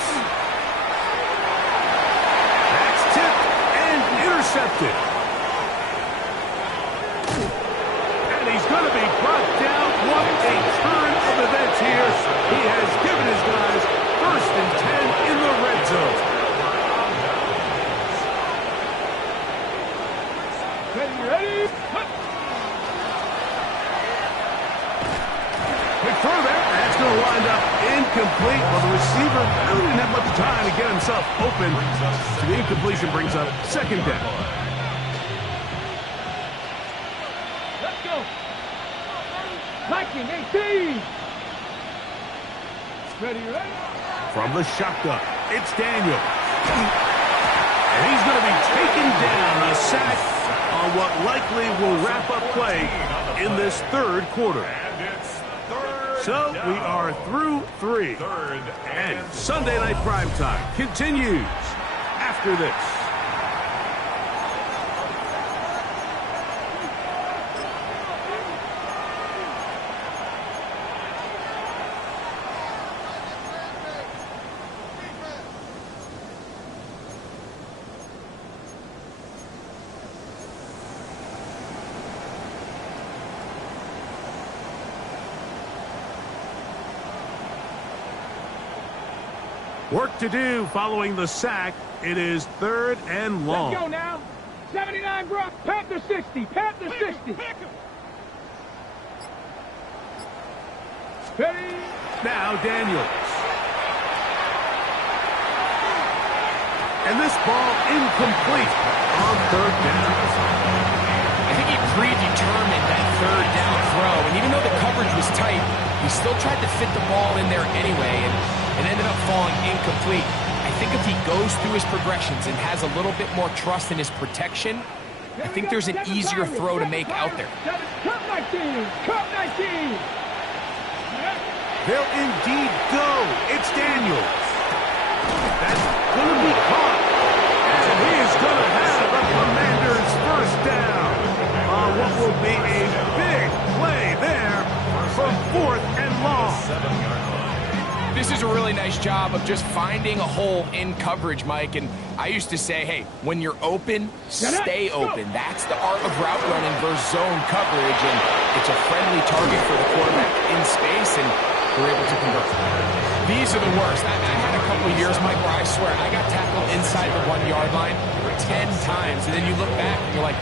That's tipped and intercepted. And he's going to be brought down. What a turn of events here. He has given his guys 1st and 10 in the red zone. Ready? Quick throw there. That's going to wind up incomplete. Well, the receiver really didn't have much time to get himself open. So the incompletion brings up 2nd down. Let's go. 1918. Ready? From the shotgun, it's Daniels. And he's going to be taken down, a sack on what likely will wrap up play in this 3rd quarter. And it's 3rd So we down. are through 3. 3rd And and Sunday Night Primetime continues after this. Work to do following the sack. It is 3rd and long. Let's go now. 79, bro. Panther 60. Panther 60. Ready? Now Daniels. And this ball incomplete on third down. I think he predetermined that third down throw, and even though the coverage was tight, he still tried to fit the ball in there anyway, and it ended up falling incomplete. I think if he goes through his progressions and has a little bit more trust in his protection, I think there's an easier throw to make out there. Cut 19. Cut 19. They'll indeed go. It's Daniels. That's going to be caught. And he is going to have the Commanders' first down on what will be a big play there from 4th and long. This is a really nice job of just finding a hole in coverage, Mike. And I used to say, hey, when you're open, stay open. That's the art of route running versus zone coverage. And it's a friendly target for the quarterback in space, and we're able to convert. These are the worst. I had a couple of years, Mike, where I swear I got tackled inside the 1-yard line 10 times. And then you look back and you're like,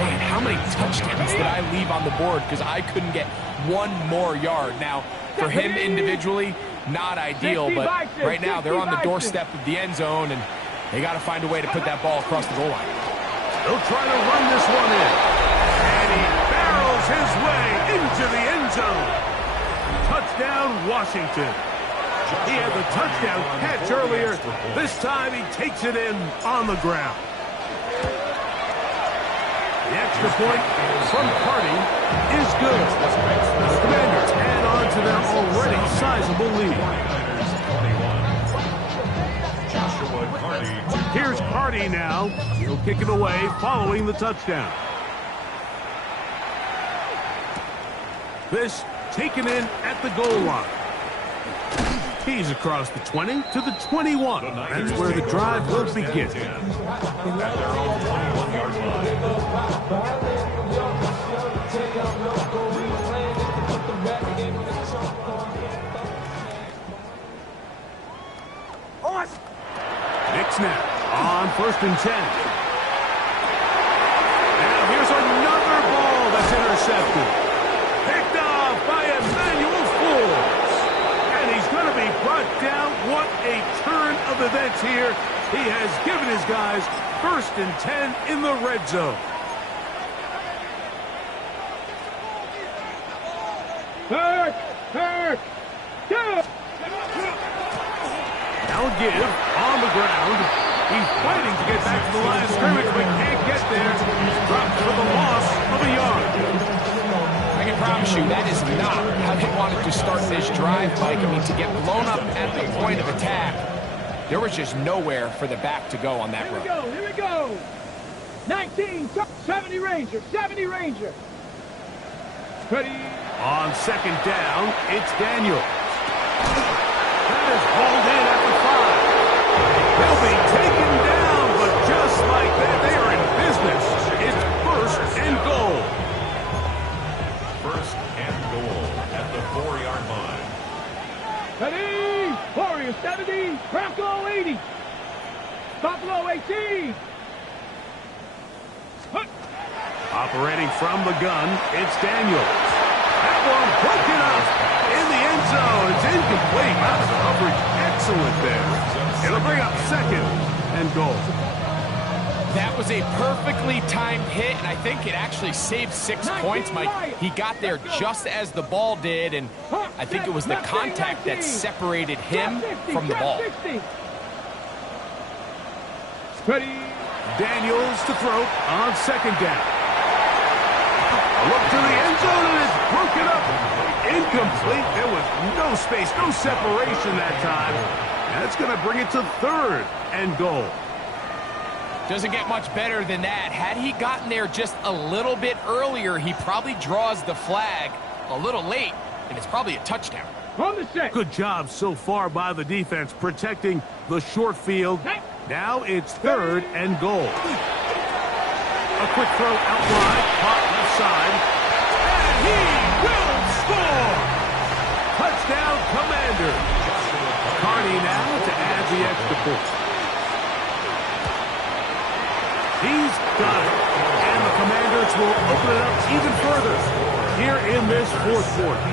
man, how many touchdowns did I leave on the board because I couldn't get one more yard? Now, for him individually, not ideal, but right now they're on the doorstep of the end zone, and they got to find a way to put that ball across the goal line. They'll try to run this one in. And he barrels his way into the end zone. Touchdown, Washington. He had the touchdown catch earlier. This time he takes it in on the ground. The extra point from Carty is good. The Commanders add on to their already sizable lead. Here's Carty now. He'll kick it away following the touchdown. This taken in at the goal line. He's across the 20 to the 21. That's where the drive will begin. Nick snap on 1st and 10. Now here's another ball that's intercepted. Picked off by Emmanuel Forbes. And he's going to be brought down. What a turn of events here. He has given his guys 1st and 10 in the red zone. Now a give on the ground. He's fighting to get back to the line of scrimmage, but can't get there. He's dropped for the loss of a yard. I can promise you that is not how they wanted to start this drive, Mike. I mean, to get blown up at the point of attack, there was just nowhere for the back to go on that run. Here we go. 19, 70 Ranger, 70 Ranger. Ready. On 2nd down, it's Daniels. That is hauled in at the 5. They'll be taken down, but just like that, they are in business. It's 1st and goal. 1st and goal at the 4-yard line. Ready. Warrior 70, Bronco 80. Buffalo 18. Operating from the gun, it's Daniels. That one broken up in the end zone. It's incomplete. Wow, coverage excellent there. It'll bring up 2nd and goal. That was a perfectly timed hit, and I think it actually saved 6 points, Mike. He got there just as the ball did, and I think it was the contact that separated him from the ball. Ready. Daniels to throw on 2nd down. A look to the end zone, and it's broken up. Incomplete. There was no space, no separation that time. That's going to bring it to 3rd and goal. Doesn't get much better than that. Had he gotten there just a little bit earlier, he probably draws the flag a little late, and it's probably a touchdown. On the 6. Good job so far by the defense protecting the short field. Now it's 3rd and goal. A quick throw out wide, caught left side, and he will score! Touchdown, Commander. Carney now to add the extra point. He's got it. And the Commanders will open it up even further here in this fourth quarter.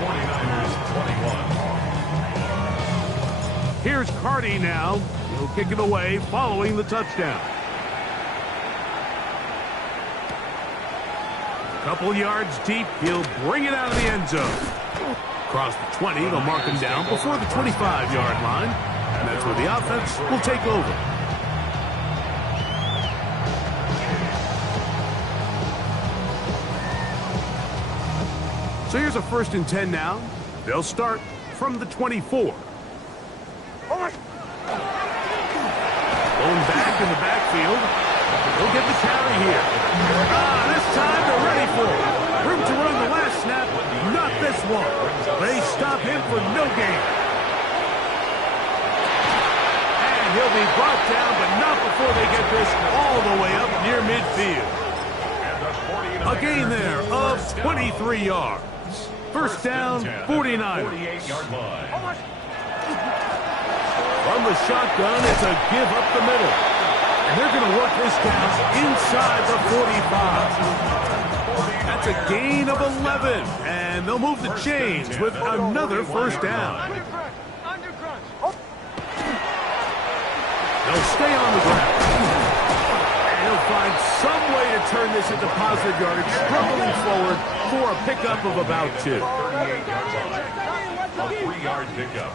49ers 21. Here's Carty now. He'll kick it away following the touchdown. A couple yards deep. He'll bring it out of the end zone. Across the 20, they'll mark him down before the 25-yard line. And that's where the offense will take over. So here's a 1st and 10 now. They'll start from the 24. Going back in the backfield. He'll get the carry here. This time they're ready for it. Room to run the last snap. Not this one. They stop him for no gain. And he'll be brought down, but not before they get this all the way up near midfield. A gain there of 23 yards. 1st down, 49. 48-yard line. From the shotgun, it's a give up the middle. And they're going to work this down inside the 45. That's a gain of 11. And they'll move the chains with another 1st down. They'll stay on the ground. And he'll find some way to turn this into positive yardage, struggling forward for a pickup of about 2. 38-yard line. A 3-yard pickup.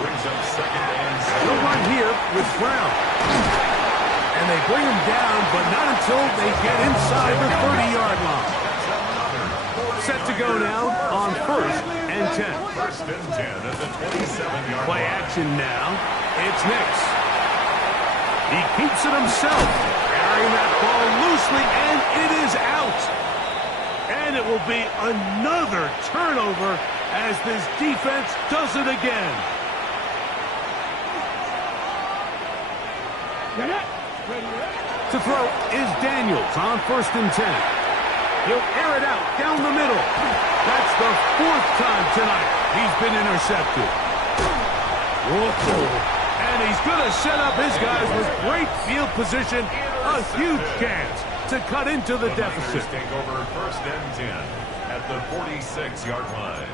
Brings up 2nd and 7. He'll run here with Brown. And they bring him down, but not until they get inside the 30-yard line. Set to go now on 1st and 10. 1st and 10 at the 27-yard line. Play action now. It's Nix. He keeps it himself. Carrying that ball loosely, and it is out. And it will be another turnover as this defense does it again. To throw is Daniels on 1st and 10. He'll air it out down the middle. That's the 4th time tonight he's been intercepted. Whoa. And he's going to set up his guys with great field position. A huge chance to cut into the deficit. Take over 1st and 10 at the 46-yard line.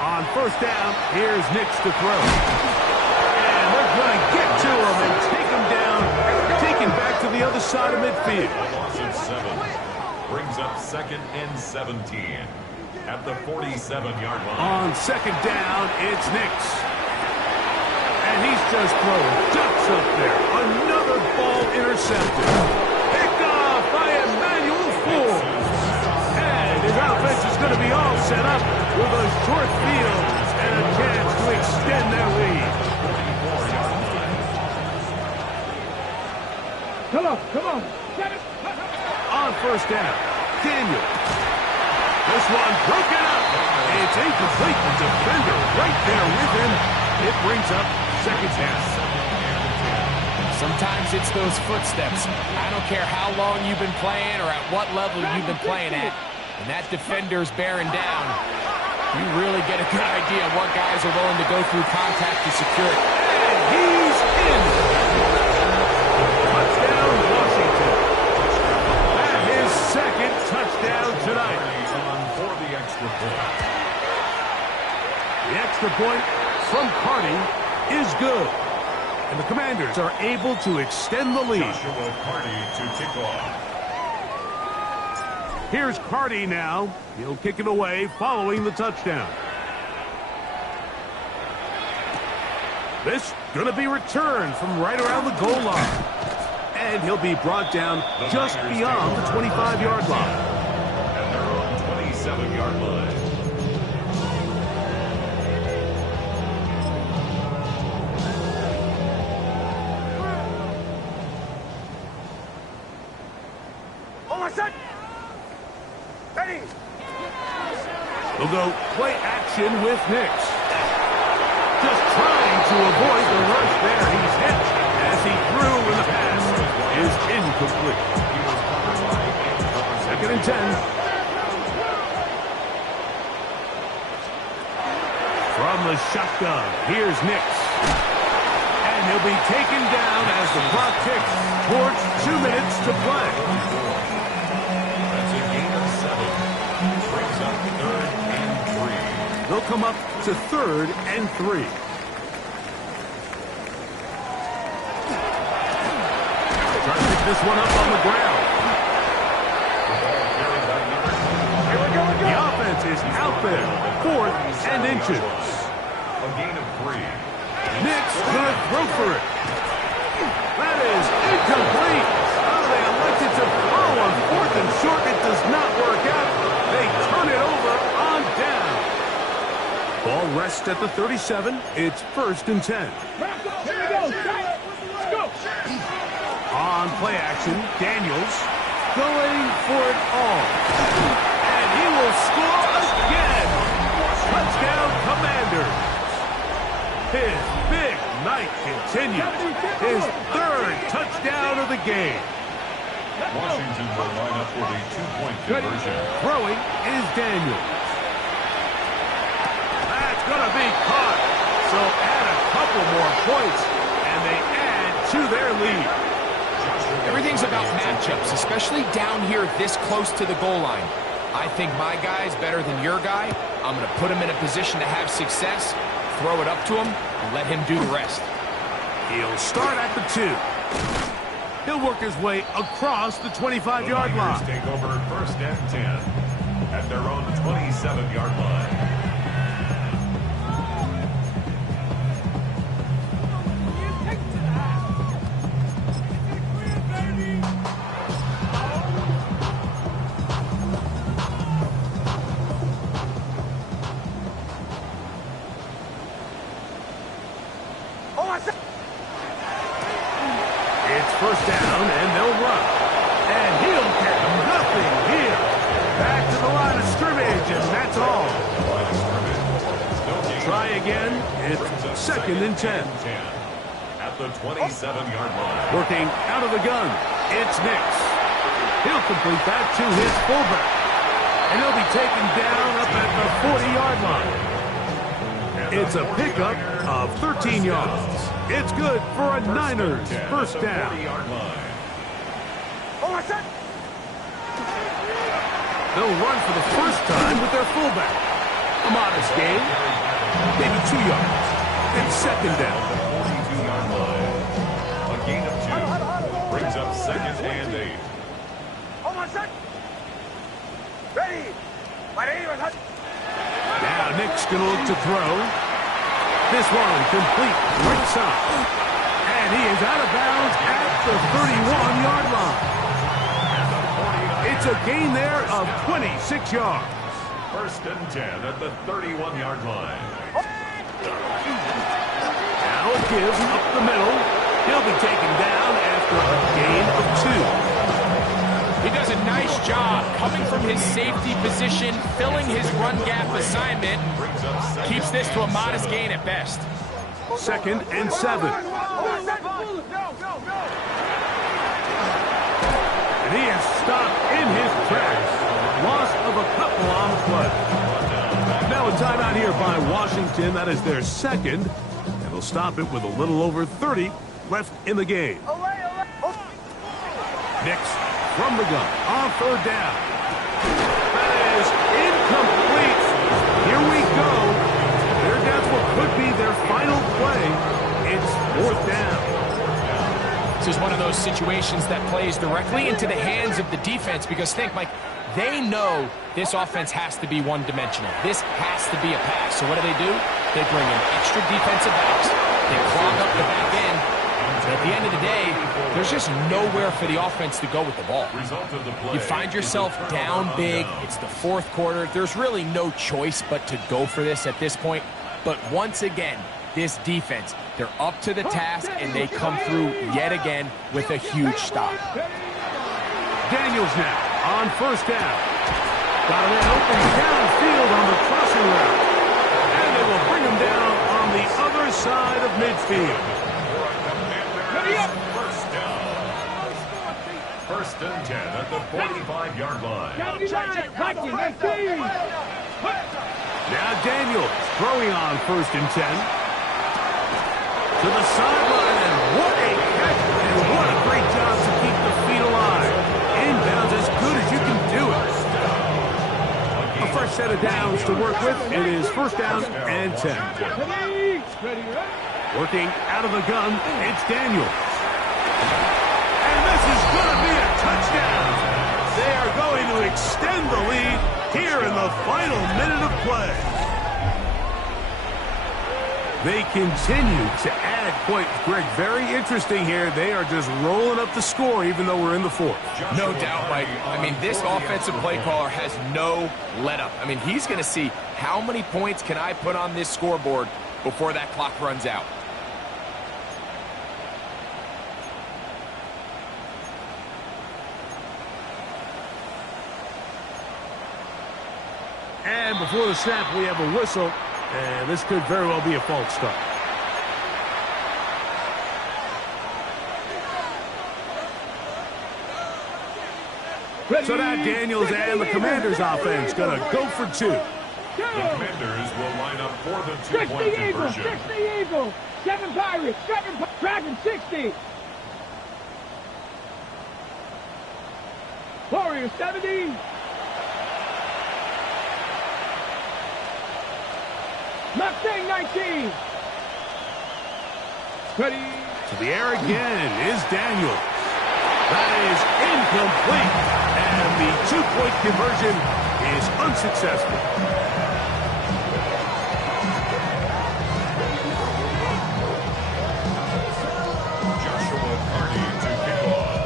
On 1st down, here's Nix to throw. And they're going to get to him and take him down, taken back to the other side of midfield. A loss of 7. Brings up 2nd and 17 at the 47-yard line. On 2nd down, it's Nix. And he's just throwing ducks up there. Another ball intercepted. Picked off by Emmanuel Ford. And his offense is going to be all set up with a short field and a chance to extend their lead. 44-yard line. Come on. On 1st down, Daniel. This one broken up. It's incomplete. The defender right there with him. It brings up 2nd down. Sometimes it's those footsteps. I don't care how long you've been playing or at what level you've been playing at. And that defender's bearing down. You really get a good idea of what guys are willing to go through contact to secure it. And he's in. Touchdown, Washington. That is 2nd touchdown tonight. On for the extra point. The extra point from Carty is good. And the Commanders are able to extend the lead. Joshua Carty to kick off. Here's Carty now. He'll kick it away following the touchdown. This going to be returned from right around the goal line. And he'll be brought down just beyond the 25-yard line. At their own 27-yard line. They'll go play action with Nix. Just trying to avoid the rush there. He's hit as he threw and the pass is incomplete. 2nd and 10. the shotgun. Here's Nix. And he'll be taken down as the clock ticks towards 2 minutes to play. That's a gain of 7. Brings up 3rd and 3. They'll come up to 3rd and 3. Trying to pick this one up on the ground. The offense is out there. 4th and inches. A gain of 3. Nix gonna throw for it. That is incomplete. Oh, they elected to throw on 4th and short. It does not work out. They turn it over on down. Ball rests at the 37. It's 1st and 10. Here we go. Let's go. On play action, Daniels going for it all. And he will score again. Touchdown, Commanders. His big night continues. His 3rd touchdown of the game. Washington will line up with a 2-point conversion. Throwing is Daniels. That's going to be caught. So add a couple more points, and they add to their lead. Everything's about matchups, especially down here this close to the goal line. I think my guy's better than your guy. I'm going to put him in a position to have success, throw it up to him, and let him do the rest. He'll start at the 2. He'll work his way across the 25-yard line. Take over 1st and 10 at their own 27-yard line. It's 1st down, and they'll run. And he'll get nothing here. Back to the line of scrimmage, and that's all. Try again. It's 2nd and 10. At the 27-yard line. Working out of the gun. It's Nix. He'll complete that to his fullback. And he'll be taken down up at the 40-yard line. It's a pickup of 13 yards. It's good for a Niners 1st down. They'll run for the first time with their fullback. A modest gain, maybe 2 yards. It's 2nd down. 42-yard line. A gain of 2. Brings up 2nd and 8. Now Nick's going to look to throw. This one complete right side. And he is out of bounds at the 31-yard line. It's a gain there of 26 yards. 1st and 10 at the 31-yard line. Now it gives up the middle. He'll be taken down after a gain of 2. He does a nice job coming from his safety position, filling his run gap assignment. Keeps this to a modest gain at best. 2nd and 7. And he is stopped in his tracks. Loss of a couple on the play. Now a timeout here by Washington. That is their 2nd. And they'll stop it with a little over 30 left in the game. Next, from the gun, on 3rd down. That is incomplete. Here we go. They're down to what could be their final play. It's 4th down. This is one of those situations that plays directly into the hands of the defense because think, Mike, they know this offense has to be one-dimensional. This has to be a pass. So what do? They bring in extra defensive backs. They clog up the back end. And at the end of the day, there's just nowhere for the offense to go with the ball. You find yourself down big. It's the 4th quarter. There's really no choice but to go for this at this point. But once again, this defense, they're up to the task, and they come through yet again with a huge stop. Daniels now on 1st down. Got a man open downfield on the crossing route. And they will bring him down on the other side of midfield. First and 10 at the 45-yard line. Now Daniels throwing on 1st and 10. To the sideline, and what a catch, and what a great job to keep the feet alive. Inbounds as good as you can do it. A fresh set of downs to work with. It is 1st down and 10. Working out of the gun, it's Daniels. And this is going to be a touchdown. They are going to extend the lead here in the final minute of play. They continue to add points. Greg, very interesting here. They are just rolling up the score even though we're in the 4th. No doubt, Mike. I mean, this offensive play caller has no let-up. I mean, he's going to see how many points can I put on this scoreboard before that clock runs out. And before the snap, we have a whistle. And this could very well be a false start. So now Daniels and the Commanders offense going to go for 2. The Commanders will line up for the 2-point conversion. 60 Eagles, 7 Pirates, 7 Dragons, 60. Warriors, 70. Mustang 19. Ready. To the air again is Daniels. That is incomplete. And the 2-point conversion is unsuccessful. Joshua Carney to kick off.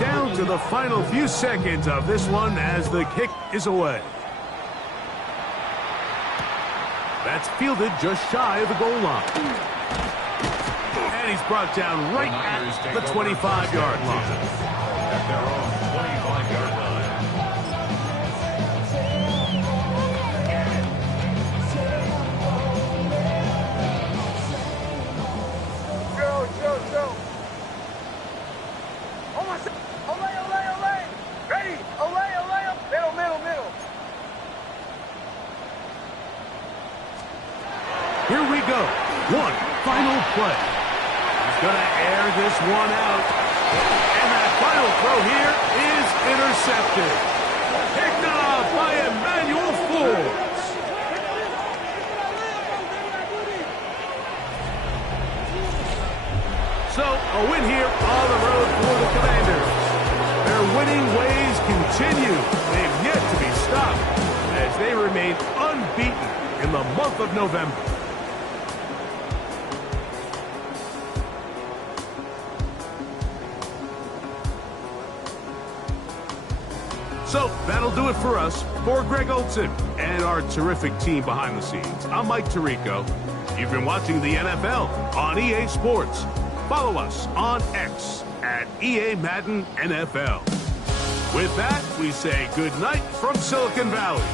Down to the final few seconds of this one as the kick is away. That's fielded just shy of the goal line. And he's brought down right at the 25-yard line. At their own 25-yard line. Go. Oh, my God. Ole. Ready. Ole. Middle. Here we go. One final play. He's going to air this one out. And that final throw here is intercepted. Picked off by Emmanuel Forbes. So, a win here on the road for the Commanders. Their winning ways continue. They've yet to be stopped as they remain unbeaten in the month of November. So, that'll do it for us. For Greg Olson and our terrific team behind the scenes, I'm Mike Tirico. You've been watching the NFL on EA Sports. Follow us on X at EA Madden NFL. With that, we say good night from Silicon Valley.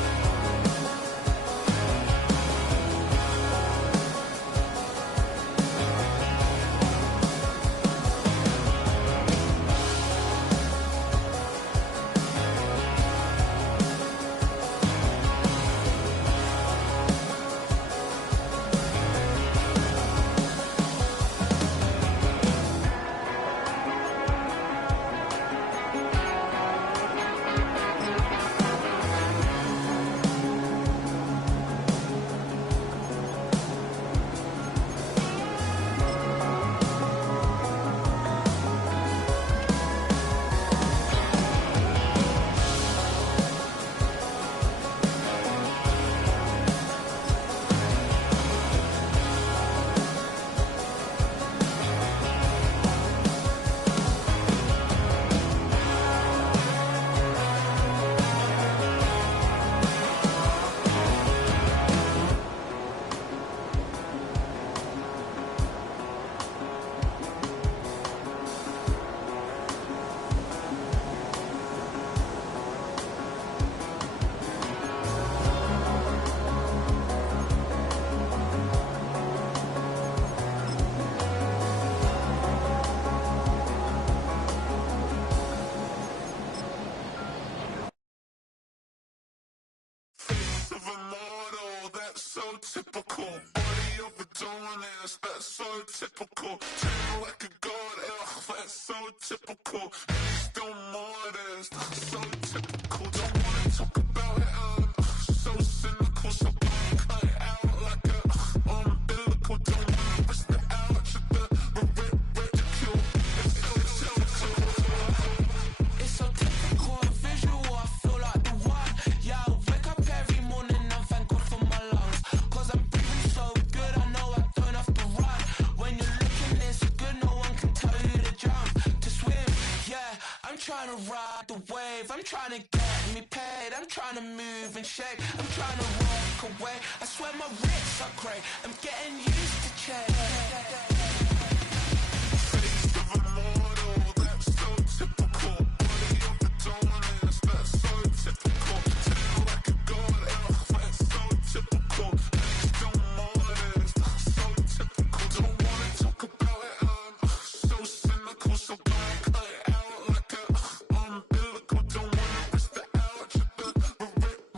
typical. Body of a dominance, that's so typical. Treat like a god, that's so typical. And you still modest, that's so typical. Don't wanna talk about it, so cynical. So cut it out like a umbilical. Don't wanna risk the ouch of the ridicule. It's so typical, visual, I feel like the one. Yeah, I wake up every morning and thank God for my lungs. Cause I'm breathing so good, I know I don't have to run. When you're looking this good, no one can tell you to jump, to swim. Yeah, I'm trying to ride the wave, I'm trying to get me paid, I'm trying to move and shake, I'm trying to walk away. I swear my wrists are great, I'm getting used to change. Face of a mortal, that's so typical. Body of a dominance, that's so typical. Tell like a god, that's so typical. Next to modest, that's so typical. Don't wanna talk about it, so cynical. So don't cut it out like a umbilical. Don't wanna risk the ouch of the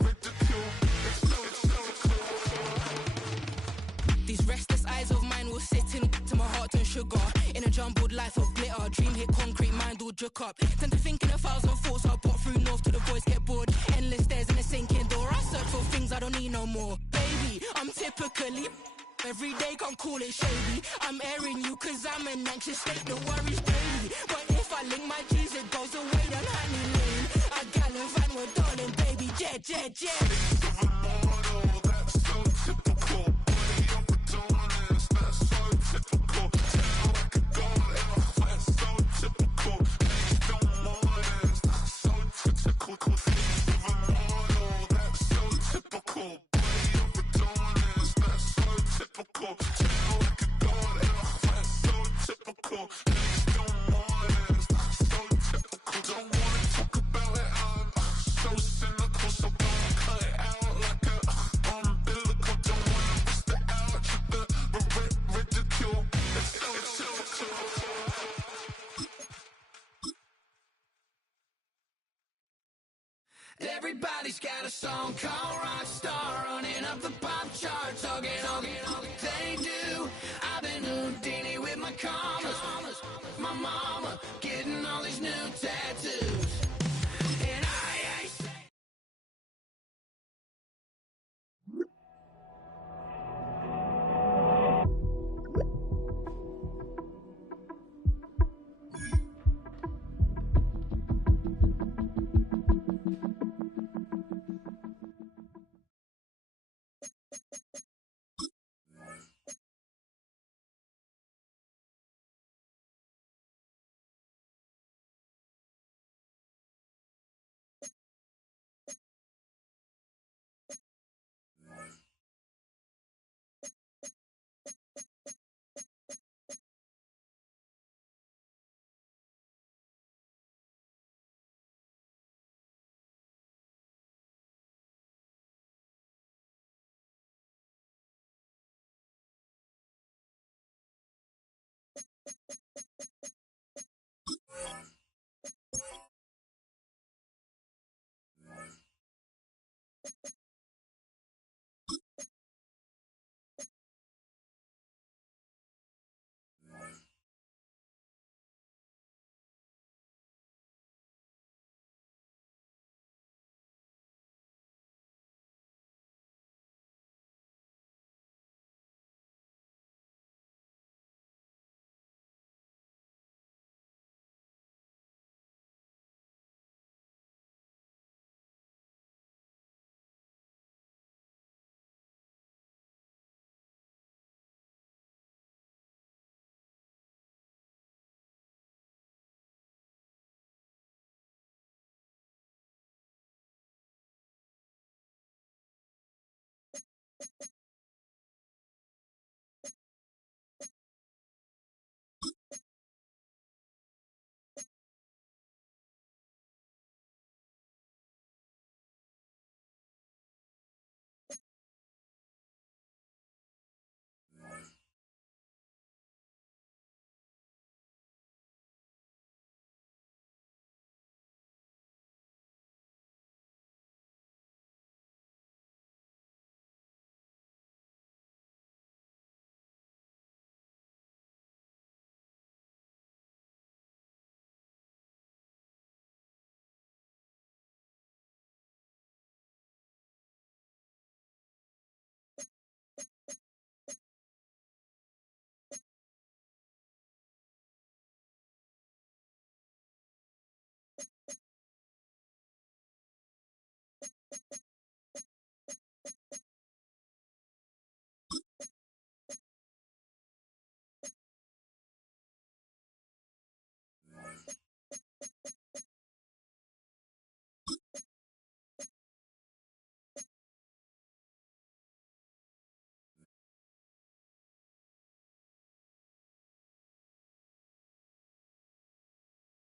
ridicule. It's so typical. These restless eyes of mine will sit in to my heart and sugar. In a jumbled life of glitter, dream hit concrete, mind all jook up. Tend to think in 1,000 thoughts, I'll pop through north to the voice, get bored. Endless stairs in a sinking door, I search for things I don't need no more. Baby, I'm typically every day, can't call it shady. I'm airing you cause I'm an anxious state, the worries daily. But if I link my G's, it goes away, then honey lane. I gallivant with darling, baby, jet, jet, jet. Face of a mortal, that's so typical. Body of a dominance, that's so typical. Tell like a god, that's so typical. Next to modest, that's so typical. Face of a mortal, that's so typical. Body of a dominance, that's so typical. Tell like a god, that's so typical. Next to modest, that's so typical. Don't wanna talk about it, so cynical. So don't cut it out like a umbilical. Don't wanna risk the ouch of the ridicule. It's so typical. Everybody's got a song called Rockstar, running up the pop charts, talking all they do. I've been Houdini with my commas, my mama getting all these new tattoos. And I ain't